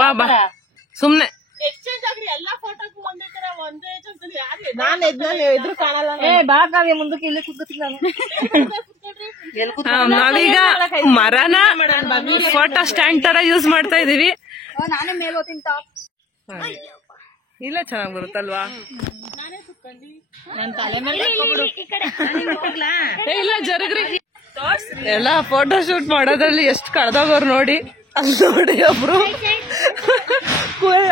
ಬಾ ಸುಮ್ನೆ ನಾವೀಗ ಮರನ ಫೋಟೋ ಸ್ಟ್ಯಾಂಡ್ ತರ ಯೂಸ್ ಮಾಡ್ತಾ ಇದೀವಿ. ಇಲ್ಲ ಚೆನ್ನಾಗ್ ಬರುತ್ತಲ್ವಾ? ಇಲ್ಲ ಜರುಗ್ರಿ. ಎಲ್ಲ ಫೋಟೋ ಶೂಟ್ ಮಾಡೋದ್ರಲ್ಲಿ ಎಷ್ಟು ಕಳೆದೋಗೋರು ನೋಡಿ. ಅಲ್ಲಿ ನೋಡಿ ಒಬ್ರು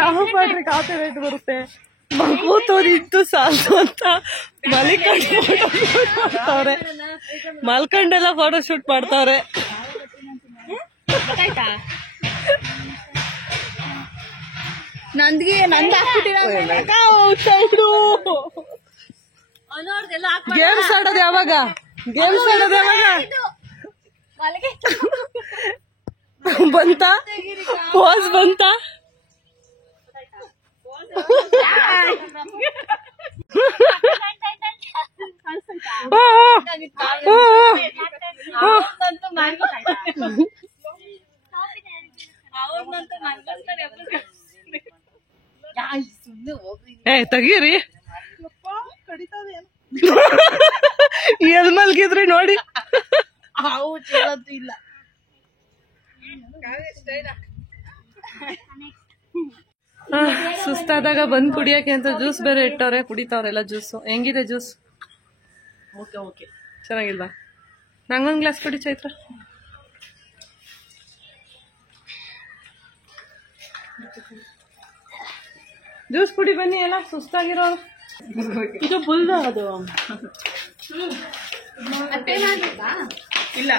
ಯಾವ ಮಾಡ್ರಿ ಕಾಪಿ ರೇಟ್ ಬರುತ್ತೆ, ಕೂತು ನಿಂತು ಸಾಲ್ತು ಅಂತ ಮಾಡ್ತಾವ್ರೆ. ಮಲ್ಕಂಡೆಲ್ಲ ಫೋಟೋ ಶೂಟ್ ಮಾಡ್ತಾವ್ರೆ. ಗೇಮ್ಸ್ ಆಡೋದು ಯಾವಾಗ? ಬಂತ ಪೋಸ್ ಬಂತ? ತೆಗೀರಿ. ಎಲ್ ಮಲ್ಗಿದ್ರಿ ನೋಡಿ. ಇಲ್ಲ ಸುಸ್ತಾದಾಗ ಬಂದ್ ಕುಡಿಯಕ್ಕೆ ಅಂತ ಜ್ಯೂಸ್ ಬೇರೆ ಇಟ್ಟವ್ರೆ, ಕುಡಿತಾವ್ರೆಲ್ಲ ಜ್ಯೂಸು. ಹೆಂಗಿದೆ ಜ್ಯೂಸ್? ಚೆನ್ನಾಗಿಲ್ವಾ? ನಂಗೊಂದ್ ಗ್ಲಾಸ್ ಕುಡಿ ಚೈತ್ರ. ಜ್ಯೂಸ್ ಕುಡಿ ಬನ್ನಿ, ಎಲ್ಲ ಸುಸ್ತಾಗಿರೋ. ಇದು ಫುಲ್ ಅದು ಇಲ್ಲ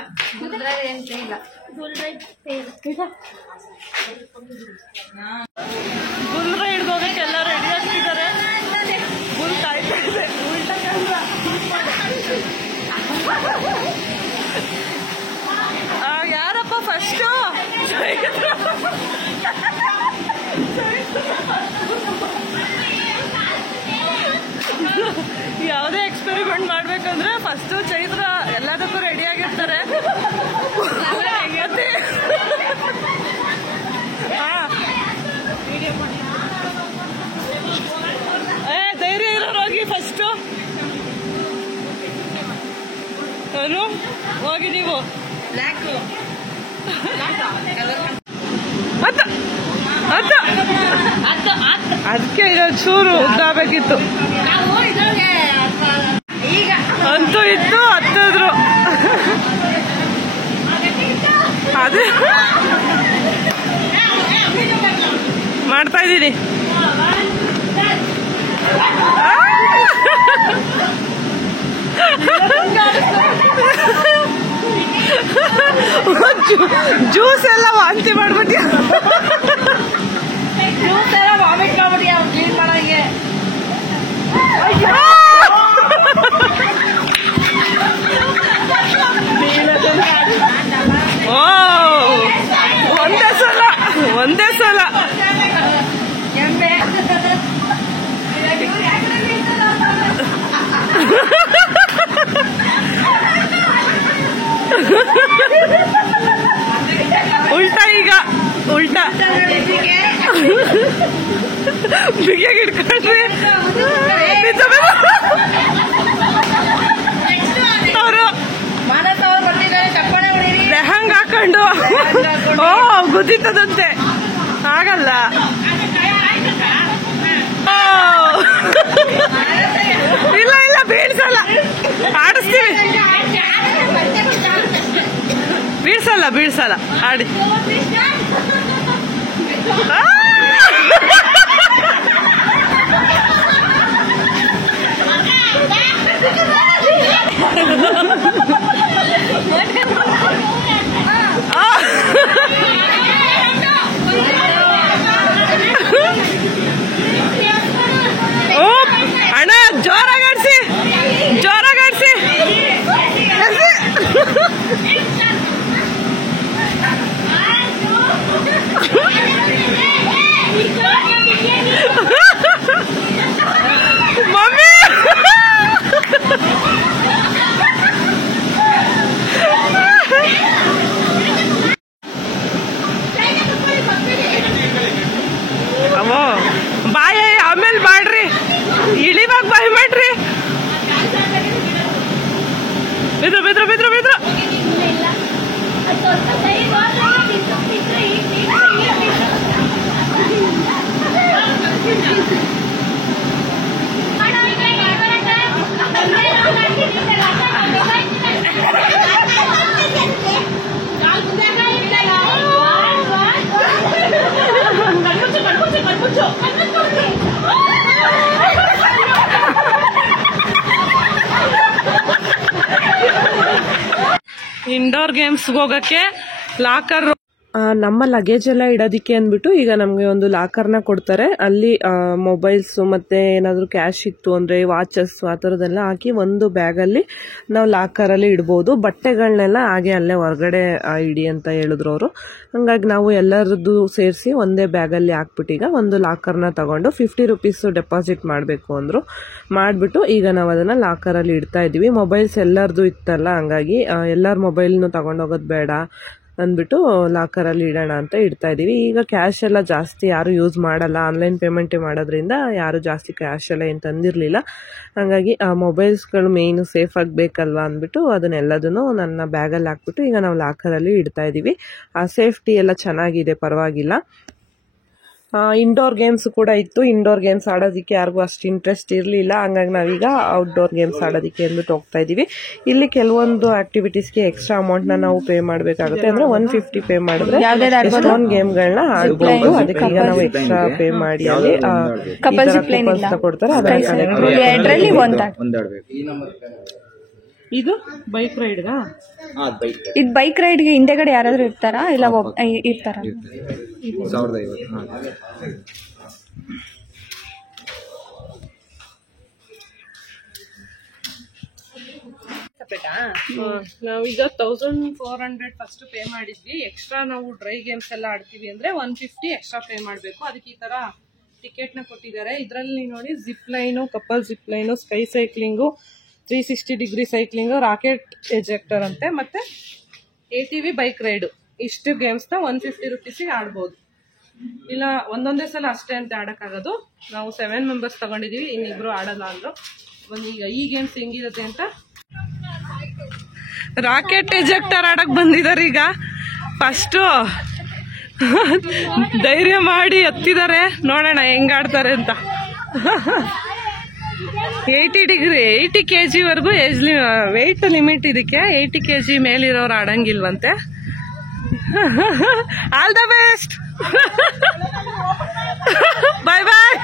ಬುಲ್ ರೈಡ್ ಹೋಗಕ್ಕೆ ಎಲ್ಲ ರೆಡಿ ಆಗ್ತಿದ್ದಾರೆ. ಬುಲ್ ಕಾಯ್ತಾ ಇದೆ. ಉಲ್ಟಾ ಕ್ಯಾಮ್ರಾ. ಯಾರಪ್ಪ ಫಸ್ಟು? ಯಾವುದೇ ಎಕ್ಸ್ಪೆರಿಮೆಂಟ್ ಮಾಡ್ಬೇಕಂದ್ರೆ ಫಸ್ಟು ಚೈತ್ರ ಎಲ್ಲದಕ್ಕೂ ರೆಡಿ ಆಗಿರ್ತಾರೆ. ಧೈರ್ಯ ಇರೋರು ಹೋಗಿ ಫಸ್ಟು. ಹೋಗಿ ನೀವು ಅದಕ್ಕೆ ಇದೊಂದು ಚೂರು ಉದ್ದಾಗಬೇಕಿತ್ತು. ಅಂತೂ ಇತ್ತು, ಹತ್ತಿದ್ರು. ಅದೇ ಮಾಡ್ತಾ ಇದ್ದೀನಿ. ಜ್ಯೂಸ್ ಎಲ್ಲ ವಾಂತಿ ಮಾಡ್ಬಿಟ್ಟಿ. ಜ್ಯೂಸ್ ಎಲ್ಲ ವಾಮಿಟ್ ಮಾಡ್ಬಿಟ್ಟಿ ಕ್ಲೀನ್ ಮಾಡೋಂಗೆ. ಓ ಒಂದೇ ಸಲ ಉಲ್ಟಾ ಬಿಗಿಯಾಗಿ ಇಟ್ಕೊಂಡ್ರಿ ಅವರು ಲೆಹಂಗ ಹಾಕೊಂಡು ಓ ಗುದ್ದಿತ್ತದಂತೆ ಆಗಲ್ಲ. ಇಲ್ಲ ಇಲ್ಲ ಬೀಳ್ಸಲ್ಲ, ಆಡಿಸ್ತೀವಿ. ಬೀಳ್ಸಲ್ಲ ಬೀಳ್ಸಲ್ಲ, ಆಡಿ. ಓ ಅಣ್ಣ ಜೋರಾಗಾಡ್ಸಿ ಜೋರಾಗಾಡ್ಸಿ. ಮಮ್ಮಿ ಅವೋ ಬಾಯ್ ಆಮೇಲೆ ಮಾಡ್ರಿ, ಇಳಿವಾಗ ಬಾಯ್ ಮಾಡ್ರಿ. ಬಿದ್ರು ಬಿದ್ರು ಬಿದ್ರು ಬಿದ್ರು. ಇಂಡೋರ್ ಗೇಮ್ಸ್ ಹೋಗಕ್ಕೆ ಲಾಕರ್, ನಮ್ಮ ಲಗೇಜ್ ಎಲ್ಲ ಇಡೋದಿಕ್ಕೆ ಅಂದ್ಬಿಟ್ಟು ಈಗ ನಮಗೆ ಒಂದು ಲಾಕರ್ನ ಕೊಡ್ತಾರೆ. ಅಲ್ಲಿ ಮೊಬೈಲ್ಸ್ ಮತ್ತೆ ಏನಾದರೂ ಕ್ಯಾಶ್ ಇತ್ತು ಅಂದ್ರೆ ವಾಚಸ್ ಆ ಥರದ್ದೆಲ್ಲ ಹಾಕಿ ಒಂದು ಬ್ಯಾಗಲ್ಲಿ ನಾವು ಲಾಕರಲ್ಲಿ ಇಡ್ಬೋದು. ಬಟ್ಟೆಗಳನ್ನೆಲ್ಲ ಹಾಗೆ ಅಲ್ಲೇ ಹೊರಗಡೆ ಇಡಿ ಅಂತ ಹೇಳಿದ್ರು ಅವರು. ಹಂಗಾಗಿ ನಾವು ಎಲ್ಲರದ್ದು ಸೇರಿಸಿ ಒಂದೇ ಬ್ಯಾಗಲ್ಲಿ ಹಾಕ್ಬಿಟ್ಟು ಈಗ ಒಂದು ಲಾಕರ್ನ ತಗೊಂಡು 50 ರೂಪೀಸ್ ಡೆಪಾಸಿಟ್ ಮಾಡಬೇಕು ಅಂದರು. ಮಾಡಿಬಿಟ್ಟು ಈಗ ನಾವು ಅದನ್ನು ಲಾಕರಲ್ಲಿ ಇಡ್ತಾ ಇದ್ದೀವಿ. ಮೊಬೈಲ್ಸ್ ಎಲ್ಲರದ್ದು ಇತ್ತಲ್ಲ, ಹಂಗಾಗಿ ಎಲ್ಲರ ಮೊಬೈಲ್ನು ತಗೊಂಡೋಗೋದು ಬೇಡ ಅಂದ್ಬಿಟ್ಟು ಲಾಕರಲ್ಲಿ ಇಡೋಣ ಅಂತ ಇಡ್ತಾ ಇದ್ದೀವಿ. ಈಗ ಕ್ಯಾಶ್ ಎಲ್ಲ ಜಾಸ್ತಿ ಯಾರು ಯೂಸ್ ಮಾಡಲ್ಲ, ಆನ್ಲೈನ್ ಪೇಮೆಂಟೇ ಮಾಡೋದ್ರಿಂದ ಯಾರು ಜಾಸ್ತಿ ಕ್ಯಾಶ್ ಎಲ್ಲ ಏನು ತಂದಿರಲಿಲ್ಲ. ಹಾಗಾಗಿ ಆ ಮೊಬೈಲ್ಸ್ಗಳು ಮೇಯ್ನು ಸೇಫ್ ಆಗಬೇಕಲ್ವಾ ಅಂದ್ಬಿಟ್ಟು ಅದನ್ನೆಲ್ಲದನ್ನು ನನ್ನ ಬ್ಯಾಗಲ್ಲಿ ಹಾಕ್ಬಿಟ್ಟು ಈಗ ನಾವು ಲಾಕರಲ್ಲಿ ಇಡ್ತಾ ಇದ್ದೀವಿ. ಆ ಸೇಫ್ಟಿ ಎಲ್ಲ ಚೆನ್ನಾಗಿದೆ, ಪರವಾಗಿಲ್ಲ. ಇಂಡೋರ್ ಗೇಮ್ಸ್ ಕೂಡ ಇತ್ತು. ಇಂಡೋರ್ ಗೇಮ್ಸ್ ಆಡೋದಕ್ಕೆ ಯಾರಿಗೂ ಅಷ್ಟು ಇಂಟ್ರೆಸ್ಟ್ ಇರಲಿಲ್ಲ, ಹಂಗಾಗಿ ನಾವೀಗ ಔಟ್ಡೋರ್ ಗೇಮ್ಸ್ ಆಡೋದಕ್ಕೆ ಅಂದ್ಬಿಟ್ಟು ಹೋಗ್ತಾ ಇದ್ದೀವಿ. ಇಲ್ಲಿ ಕೆಲವೊಂದು ಆಕ್ಟಿವಿಟೀಸ್ಗೆ ಎಕ್ಸ್ಟ್ರಾ ಅಮೌಂಟ್ನ ನಾವು ಪೇ ಮಾಡಬೇಕಾಗುತ್ತೆ. ಅಂದ್ರೆ 150 ಪೇ ಮಾಡಿದ್ರೆ ಎಷ್ಟೊಂದು ಗೇಮ್ಗಳನ್ನ ಆಡ್ಬೋದು. ಅದಕ್ಕೆ ಈಗ ನಾವು ಎಕ್ಸ್ಟ್ರಾ ಪೇ ಮಾಡಿ ಅಲ್ಲಿ ಕೊಡ್ತಾರೆ. ಇದು ಬೈಕ್ ರೈಡ್ಗಾ? ಇದು ಬೈಕ್ ರೈಡ್ಗೆ ಹಿಂದೆಗಡೆ ಯಾರಾದ್ರೂ ಇರ್ತಾರಾ ಇಲ್ಲ ಇರ್ತಾರ? ನಾವೀಗ 1400 ಫಸ್ಟ್ ಪೇ ಮಾಡಿದ್ವಿ. ಎಕ್ಸ್ಟ್ರಾ ನಾವು ಡ್ರೈ ಗೇಮ್ಸ್ ಎಲ್ಲ ಆಡ್ತೀವಿ ಅಂದ್ರೆ 150 ಎಕ್ಸ್ಟ್ರಾ ಪೇ ಮಾಡಬೇಕು. ಅದಕ್ಕೆ ಈ ತರ ಟಿಕೆಟ್ ನ ಕೊಟ್ಟಿದ್ದಾರೆ. ಇದರಲ್ಲಿ ನೋಡಿ zip line, couple zip line, sky cycling, 360 degree cycling, rocket ejector ಅಂತೆ, ಮತ್ತೆ ATV ಬೈಕ್ ರೈಡು, ಇಷ್ಟು ಗೇಮ್ಸ್ನ 150 ರೂಪೀಸಿಗೆ ಆಡ್ಬೋದು. ಇಲ್ಲ ಒಂದೊಂದೇ ಸಲ ಅಷ್ಟೇ ಅಂತ ಆಡಕ್ಕಾಗೋದು. ನಾವು 7 ಮೆಂಬರ್ಸ್ ತಗೊಂಡಿದೀವಿ, ಇನ್ನಿಬ್ರು ಆಡಲ್ಲ ಅಂದ್ರು. ಈಗ ಈ ಗೇಮ್ಸ್ ಹೆಂಗಿರುತ್ತೆ ಅಂತ ರಾಕೆಟ್ ಎಜೆಕ್ಟರ್ ಆಡಕ್ ಬಂದಿದ್ದಾರೆ. ಈಗ ಫಸ್ಟ್ ಧೈರ್ಯ ಮಾಡಿ ಹತ್ತಿದ್ದಾರೆ, ನೋಡೋಣ ಹೆಂಗ್ ಆಡ್ತಾರೆ ಅಂತ. 80 kg ವರೆಗೂ ವೆಯ್ಟ್ ಲಿಮಿಟ್ ಇದಕ್ಕೆ. 80 kg ಮೇಲಿರೋರು ಆಡಂಗಿಲ್ವಂತೆ. All the best, bye bye.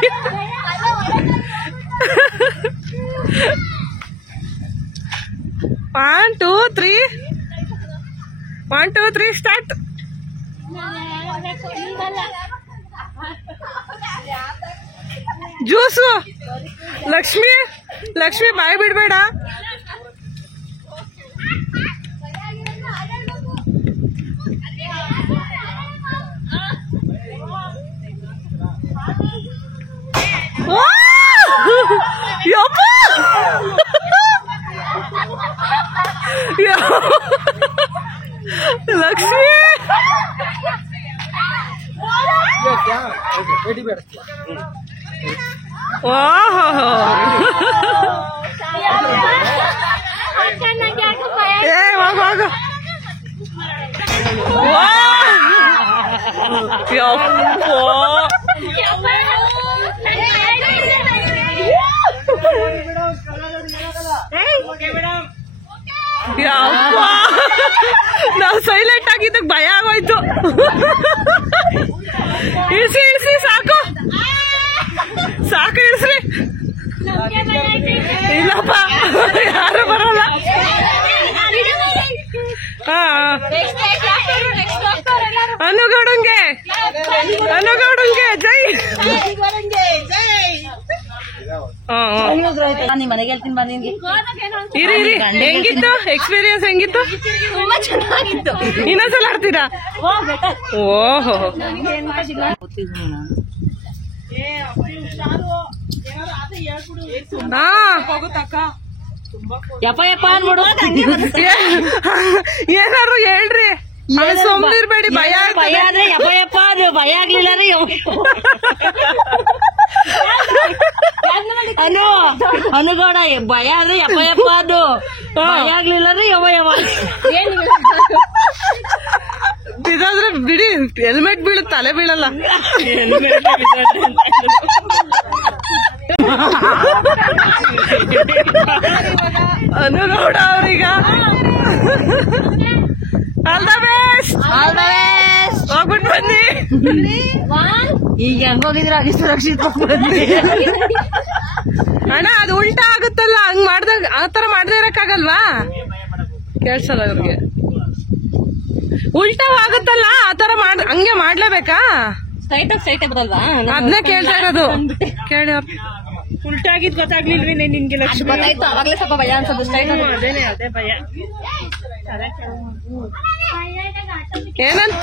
1 2 3 1 2 3 start. Juice Lakshmi, Lakshmi ಬಾಯ್ ಬಿಡ್ಬೇಡ. ಲಕ್ಷ್ಮಿ ಓಹೋ ಏ ಹೋಗು ಹೋಗು ನಾವು ಸೈಲೆಂಟ್ ಆಗಿದ್ದಕ್ಕೆ ಭಯ ಆಗೋಯ್ತು. ಇಳಿಸಿ ಇಳಿಸಿ ಸಾಕು ಸಾಕು ಇಳಿಸ್ರಿ. ಇಲ್ಲಪ್ಪ ಯಾರು ಬರಲ್ಲ. ಅನುಗೌಡಂಗೆ ಅನುಗೌಡಂಗೆ ಜೈ. ಇರಿ ಇರಿ ಹೆಂಗಿತ್ತು ಎಕ್ಸ್ಪೀರಿಯನ್ಸ್ ಹೆಂಗಿತ್ತು? ಇನ್ನೊಂದ್ಸಲ ಆಡ್ತೀರಾ? ಓಹೋ ಯಪ್ಪ ಯಪ್ಪ ಅನ್ಬಿಡು. ಏನಾದ್ರು ಹೇಳ್ರಿ, ಸುಮ್ನಿರ್ಬೇಡಿ. ಭಯ ಭಯ ಆದ್ರೆ ಯಪ್ಪ ಯಪ್ಪ ಅದು ಭಯ ಆಗ್ಲಿಲ್ಲ ರೀ. ಅನು ಅನುಗೌಡ ಭಯ ಆದ್ರೆ ಯಪ್ಪ ಯಪ್ಪ ಅದು ಭಯ ಆಗ್ಲಿಲ್ಲ ರೀ. ಯವ ಯವ ಬಿದ್ದಾದ್ರೆ ಬಿಡಿ, ಹೆಲ್ಮೆಟ್ ಬೀಳುತ್ತೆ, ತಲೆ ಬೀಳಲ್ಲ. ಅನುಗೌಡ ಅವ್ರೀಗ ಆಲ್ ದ ಬೆಸ್ಟ್ ಹೋಗ್ಬಿಟ್ಟು ಬನ್ನಿ. ಈಗ ಹೆಂಗ್ ಹೋಗಿದ್ರ ಅಷ್ಟು ಸುರಕ್ಷಿತ ಬನ್ನಿ. ಅಣ್ಣ ಅದು ಉಲ್ಟಾ ಆಗುತ್ತಲ್ಲ, ಹಂಗ್ ಮಾಡ್ದಾಗ ಆತರ ಮಾಡದೇ ಇರಕ್ಕಾಗಲ್ವಾ? ಕೇಳ್ಸಲ್ಲ ಅವ್ರಿಗೆ. ಉಲ್ಟಾ ಆಗುತ್ತಲ್ಲ ಆತರ ಹಂಗೆ ಮಾಡ್ಲೇಬೇಕಾ? ಸ್ಟ್ರೈಟ್ ಬರಲ್ವಾ? ಅದನ್ನ ಕೇಳ್ತಾ ಇರೋದು. ಕೇಳಿ ಉಲ್ಟಾಗಿದ್ ಗೊತ್ತಾಗ್ಲಿಲ್ರಿ ನಿನ್ಗೆ? ಲಕ್ಷ್ಮಿ ಗೊತ್ತಾಯ್ತು, ಅವಾಗ್ಲೇ ಸ್ವಲ್ಪ ಭಯ ಅನ್ಸೋದು. ಸ್ಟ್ರೈಟ್ ಅದೇನೆ ಅದೇ ಭಯ. ಏನಂತ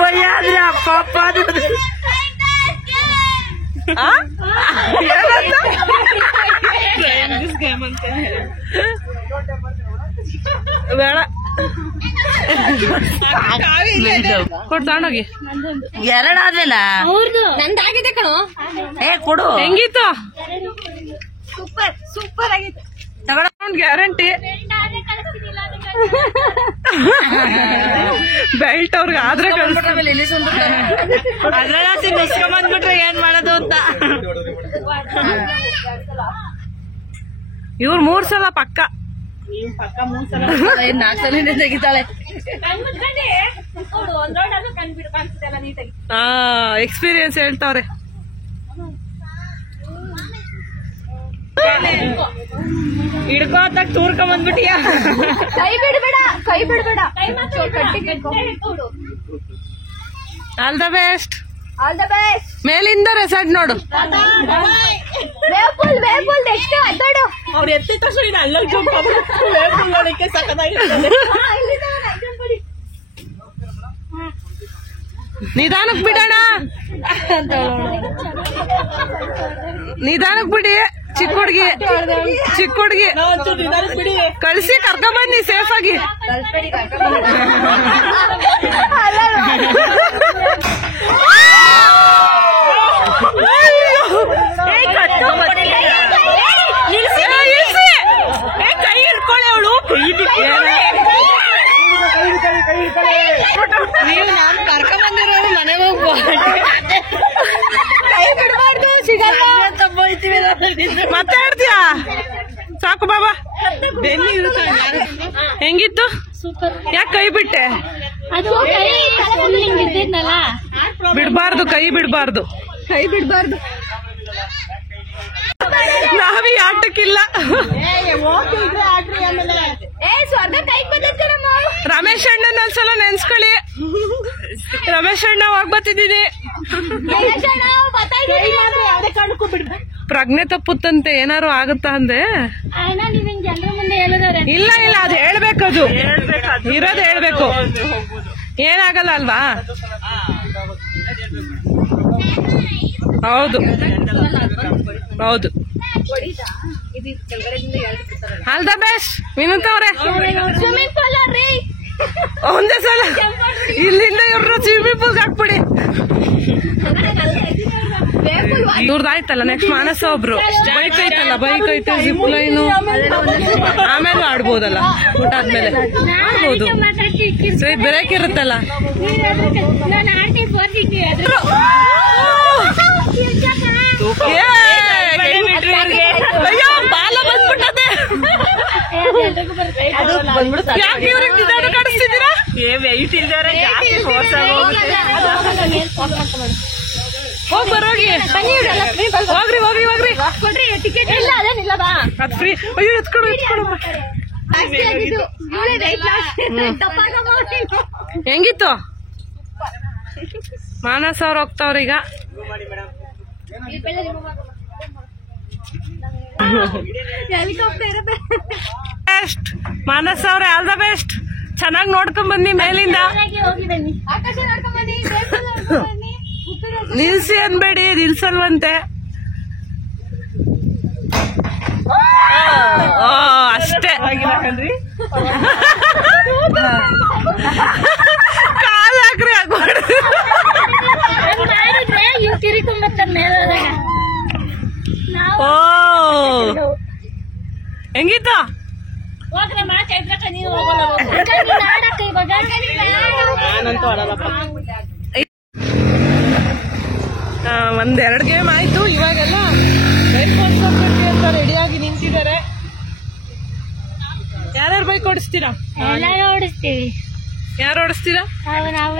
ಭಯ ಆದ್ರೆ ಅಪ್ಪ ಅಪ್ಪ ಬೇಡ ಕೊಡ್ತಾಂಡೋಗಿ. ಎರಡಾದ್ಮೇಲ ನಂದಾಗಿದೆ ಕಣೋ. ಏ ಕೊಡು. ಹೆಂಗಿತ್ತು? ಸೂಪರ್ ಆಗಿತ್ತು. ಗ್ಯಾರಂಟಿ. ಬೆಲ್ಟ್ ಅವ್ರಿಗೆ ಆದ್ರೆ ಅದ್ರಲ್ಲಿ ನೆಸ್ಕೊಂಬಂದ್ಬಿಟ್ರೆ ಏನ್ ಮಾಡೋದು ಅಂತ. ಇವ್ರು 3 ಸಲ ಪಕ್ಕ. 4 ಸಲ ತೆಗಿತಾಳೆ. ಎಕ್ಸ್ಪೀರಿಯನ್ಸ್ ಹೇಳ್ತಾವ್ರೆ. ಹಿಡ್ಕೋತ ತೂರ್ಕೊಂಬಂದ್ಬಿಟ್ಟಿಯ. ಕೈ ಬಿಡ್ಬೇಡ all the best. All the best. ಮೇಲಿಂದ ರೆಸಾರ್ಟ್ ನೋಡು. ವೇವ್ ಪೂಲ್ ನೆಕ್ಸ್ಟ್ ಅಡ್ಡಾಡು. ಅವ್ರು ಎತ್ತಿದ ತಕ್ಷಣ ಅಲ್ಲ ನೋಡಕ್ಕೆ ಸಖತ್ತಾಗಿರ್ತದೆ. ನಿಧಾನಕ್ ಬಿಡೋಣ, ನಿಧಾನಕ್ ಬಿಡಿ. ಚಿಕ್ಕ ಹುಡ್ಗಿ ಕಳ್ಸಿ ಕರ್ಕೊಂಬನ್ನಿ ಸೇಫ್ ಆಗಿ. ಕೈ ಹಿಡ್ಕೊಳ್ಳಿ ಅವಳು. ನೀವು ನಾನು ಕರ್ಕೊಂಬಂದಿರೋರು ಮನೆಗೆ ಹೋಗ್ಬೋದು. ಕೈ ಬಿಡಬಾರ್ದು, ಸಿಗಲ್ಲ. ತಪ್ಪೋಯ್ತೀವಿ. ಮತ್ತೆ ಆಡ್ತೀಯಾ? ಸಾಕು ಬಾಬಾ. ಬೆನ್ನಿ ಇರುತ್ತೆ. ಹೆಂಗಿತ್ತು? ಯಾಕೆ ಕೈ ಬಿಟ್ಟೆ? ಅದು ಕೈ ಬಿದ್ದಿದ್ನಲ್ಲ. ಬಿಡ್ಬಾರ್ದು, ಕೈ ಬಿಡ್ಬಾರ್ದು. ನಾವೀ ಆಟಕ್ಕಿಲ್ಲ. ಸ್ವರ್ಗ ಕೈ ಬಂದಿರ್ತಾರಮ್ಮ. ರಮೇಶ್ ಅಣ್ಣನ ಒಂದ್ಸಲ ನೆನ್ಸ್ಕೊಳ್ಳಿ. ರಮೇಶ್ ಅಣ್ಣ ಹೋಗ್ಬತ್ತಿದ್ದೀನಿ. ಪ್ರಜ್ಞೆ ತಪ್ಪುತ್ತಂತೆ, ಏನಾರು ಆಗುತ್ತಾ ಅಂದೆ. ಜನರ ಮುಂದೆ ಹೇಳಿದಾರೆ. ಇಲ್ಲ ಅದು ಹೇಳ್ಬೇಕದು, ಇರೋದು ಹೇಳ್ಬೇಕು. ಏನಾಗಲ್ಲ ಅಲ್ವಾ? ಹೌದು ಹೌದು. ಆಲ್ ದ ಬೆಸ್ಟ್ ವಿನೂತ್ ಅವ್ರೆ. ಒಂದೇ ಸಲ ಇಲ್ಲಿಂದ ಇವ್ರನ್ನ ಸ್ವಿಮ್ಮಿಂಗ್ ಪೂಲ್ಗೆ ಹಾಕ್ಬಿಡಿ. ಇವ್ರದ್ದಾಯ್ತಲ್ಲ, ನೆಕ್ಸ್ಟ್ ಮಾನಸ ಒಬ್ರು ಬೈಕ್ ಐತಲ್ಲ, ಬೈಕ್ ಐತೆ, ಜಿಪ್ ಲೈನು, ಆಮೇಲೆ ಆಡ್ಬೋದಲ್ಲ, ಊಟ ಆದ್ಮೇಲೆ ಆಡ್ಬೋದು. ಬ್ರೇಕ್ ಇರುತ್ತಲ್ಲ. ಅಯ್ಯೋ ಬಾಲ ಬಂದ್ಬಿಟ್ಟದೆ. ಯಾಕೆ ಇವ್ರಿಗೆ ನಿಧಾನ ಕಾಣಿಸ್ತಿದ್ದೀರಾ? ಹೋಗ್ ಬರೋಗಿ, ಹೋಗ್ರಿ ಹೋಗ್ರಿ ಹೋಗ್ರಿ. ಅದ್ ಫ್ರೀ. ಅಯ್ಯೋ ಎತ್ಕೊಡು ಎತ್ಕೊಡು. ಹೆಂಗಿತ್ತು? ಮಾನಸ್ ಅವ್ರು ಹೋಗ್ತಾವ್ರೀಗ. ಬೆಸ್ಟ್ ಮಾನಸ್ ಅವ್ರೆ, ಆಲ್ ದ ಬೆಸ್ಟ್. ಚೆನ್ನಾಗಿ ನೋಡ್ಕೊಂಡ್ ಬನ್ನಿ ಮೇಲಿಂದ. ನಿಲ್ಸಿ ಅನ್ಬೇಡಿ, ನಿಲ್ಸಲ್ವಂತೆ. ಅಷ್ಟೇ ಕಾಲ್ ಹಾಕ್ರಿ. ಓ ಹೆಂಗಿತ್ತು? ಒಂದೆರಡು ಗೇಮ್ ಆಯ್ತು. ಇವಾಗೆಲ್ಲ ಅಂತ ರೆಡಿಯಾಗಿ ನಿಂತಿದ್ದಾರೆ. ಯಾರ್ಯಾರು ಬೈಕ್ ಓಡಿಸ್ತೀರಾ? ಓಡಿಸ್ತೀವಿ. ಯಾರು ಓಡಿಸ್ತೀರಾ? ನಾವು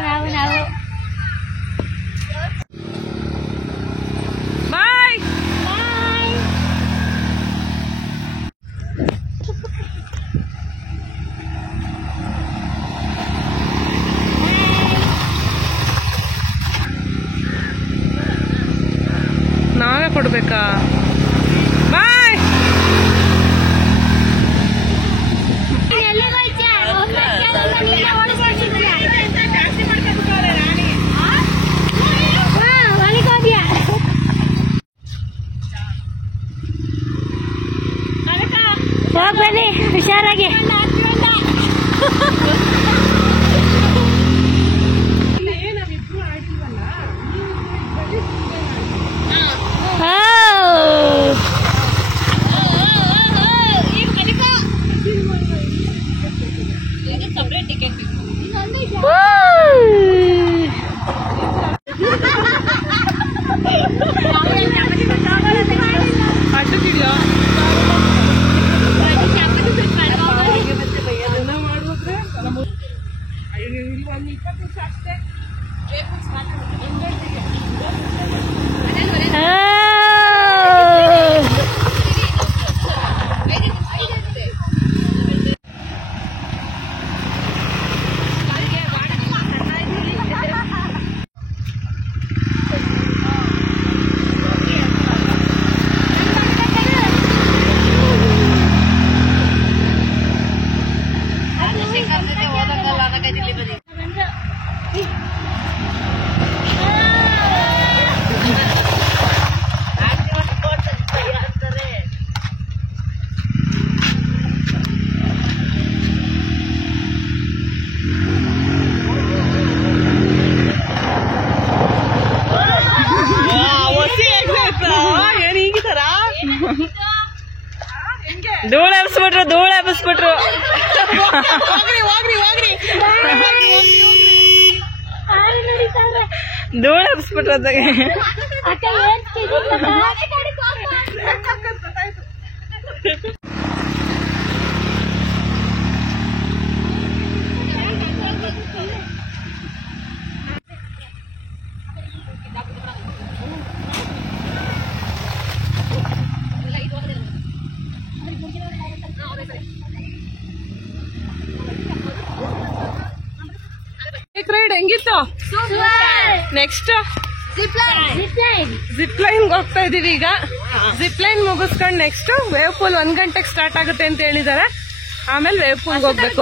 ಬಾಯ್. ನಾವೇ ಕೊಡ್ಬೇಕಾ? ಬಾಯ್. ಹೋಗ್ ಬನ್ನಿ ಹುಷಾರಾಗಿ. ಧೂಳ ಎಬ್ಸ್ಬಿಟ್ರು ಧೂಳ ಎಬ್ಸ್ಬಿಟ್ರು ಅದಾಗೆ. ರೈಡ್ ಹೆಂಗಿತ್ತು? ನೆಕ್ಸ್ಟ್ ಜಿಪ್ ಲೈನ್ ಹೋಗ್ತಾ ಇದೀವಿ ಈಗ. ಜಿಪ್ ಲೈನ್ ಮುಗಿಸ್ಕೊಂಡು ನೆಕ್ಸ್ಟ್ ವೇವ್ ಪೂಲ್ 1 ಗಂಟೆಗೆ ಸ್ಟಾರ್ಟ್ ಆಗುತ್ತೆ ಅಂತ ಹೇಳಿದಾರೆ. ಆಮೇಲೆ ವೇವ್ ಪೂಲ್ಗೆ ಹೋಗ್ಬೇಕು.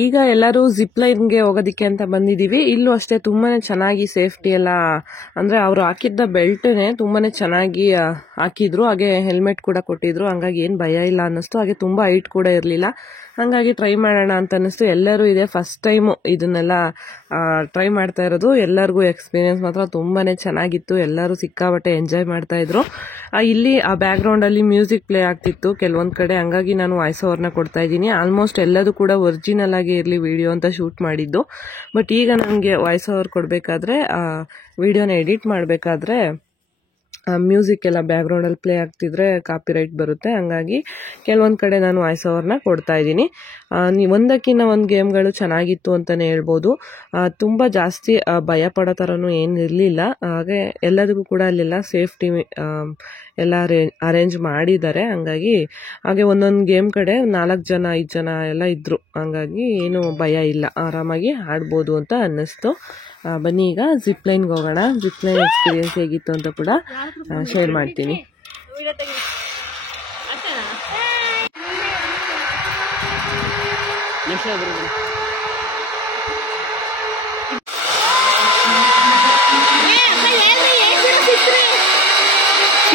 ಈಗ ಎಲ್ಲರೂ ಜಿಪ್ ಲೈನ್ಗೆ ಹೋಗೋದಿಕ್ಕೆ ಅಂತ ಬಂದಿದ್ದೀವಿ. ಇಲ್ಲೂ ಅಷ್ಟೇ ತುಂಬಾನೇ ಚೆನ್ನಾಗಿ ಸೇಫ್ಟಿ ಎಲ್ಲ ಅಂದ್ರೆ ಅವರು ಹಾಕಿದ್ದ ಬೆಲ್ಟ್ನೇ ತುಂಬಾನೇ ಚೆನ್ನಾಗಿ ಹಾಕಿದ್ರು. ಹಾಗೆ ಹೆಲ್ಮೆಟ್ ಕೂಡ ಕೊಟ್ಟಿದ್ರು. ಹಂಗಾಗಿ ಏನ್ ಭಯ ಇಲ್ಲ ಅನ್ನಿಸ್ತು. ಹಾಗೆ ತುಂಬಾ ಹೈಟ್ ಕೂಡ ಇರಲಿಲ್ಲ. ಹಂಗಾಗಿ ಟ್ರೈ ಮಾಡೋಣ ಅಂತ ಅನ್ನಿಸ್ತು. ಎಲ್ಲರೂ ಇದೆ ಫಸ್ಟ್ ಟೈಮ್ ಇದನ್ನೆಲ್ಲ ಟ್ರೈ ಮಾಡ್ತಾ ಇರೋದು. ಎಲ್ಲರಿಗೂ ಎಕ್ಸ್ಪೀರಿಯನ್ಸ್ ಮಾತ್ರ ತುಂಬಾನೇ ಚೆನ್ನಾಗಿತ್ತು. ಎಲ್ಲರೂ ಸಿಕ್ಕಾಬಟ್ಟೆ ಎಂಜಾಯ್ ಮಾಡ್ತಾ ಇದ್ರು. ಇಲ್ಲಿ ಆ ಬ್ಯಾಕ್ ಗ್ರೌಂಡ್ ಅಲ್ಲಿ ಮ್ಯೂಸಿಕ್ ಪ್ಲೇ ಆಗ್ತಿತ್ತು ಕೆಲವೊಂದ್ ಕಡೆ. ಹಂಗಾಗಿ ನಾನು ವಾಯ್ಸ್ ಓವರ್ನ ಕೊಡ್ತಾ ಇದ್ದೀನಿ. ಆಲ್ಮೋಸ್ಟ್ ಎಲ್ಲದೂ ಕೂಡ ಒರಿಜಿನಲ್ ಆಗಿ ಇರ್ಲಿ ವಿಡಿಯೋ ಅಂತ ಶೂಟ್ ಮಾಡಿದ್ದು. ಬಟ್ ಈಗ ನನಗೆ ವಾಯ್ಸ್ ಓವರ್ ಕೊಡ್ಬೇಕಾದ್ರೆ ವಿಡಿಯೋನ ಎಡಿಟ್ ಮಾಡಬೇಕಾದ್ರೆ ಮ್ಯೂಸಿಕ್ ಎಲ್ಲ ಬ್ಯಾಕ್ ಗ್ರೌಂಡ್ ಅಲ್ಲಿ ಪ್ಲೇ ಆಗ್ತಿದ್ರೆ ಕಾಪಿರೈಟ್ ಬರುತ್ತೆ. ಹಂಗಾಗಿ ಕೆಲವೊಂದ್ ಕಡೆ ನಾನು ವಾಯ್ಸ್ ಓವರ್ನ ಕೊಡ್ತಾ ಇದ್ದೀನಿ. ಒಂದಕ್ಕಿಂತ ಒಂದ್ ಗೇಮ್ಗಳು ಚೆನ್ನಾಗಿತ್ತು ಅಂತಾನೆ ಹೇಳ್ಬೋದು. ತುಂಬಾ ಜಾಸ್ತಿ ಭಯ ಪಡೋ ತರನು ಏನಿರ್ಲಿಲ್ಲ. ಹಾಗೆ ಎಲ್ಲದಕ್ಕೂ ಕೂಡ ಅಲ್ಲೆಲ್ಲ ಸೇಫ್ಟಿ ಎಲ್ಲ ಅರೇಂಜ್ ಮಾಡಿದ್ದಾರೆ. ಹಂಗಾಗಿ ಹಾಗೆ ಒಂದೊಂದು ಗೇಮ್ ಕಡೆ 4 ಜನ 5 ಜನ ಎಲ್ಲ ಇದ್ರು. ಹಂಗಾಗಿ ಏನು ಭಯ ಇಲ್ಲ, ಆರಾಮಾಗಿ ಆಡ್ಬೋದು ಅಂತ ಅನ್ನಿಸ್ತು. ಬನ್ನಿ ಈಗ ಜಿಪ್ ಲೈನ್ಗೆ ಹೋಗೋಣ. ಜಿಪ್ ಲೈನ್ ಎಕ್ಸ್ಪೀರಿಯನ್ಸ್ ಹೇಗಿತ್ತು ಅಂತ ಕೂಡ ಶೇರ್ ಮಾಡ್ತೀನಿ.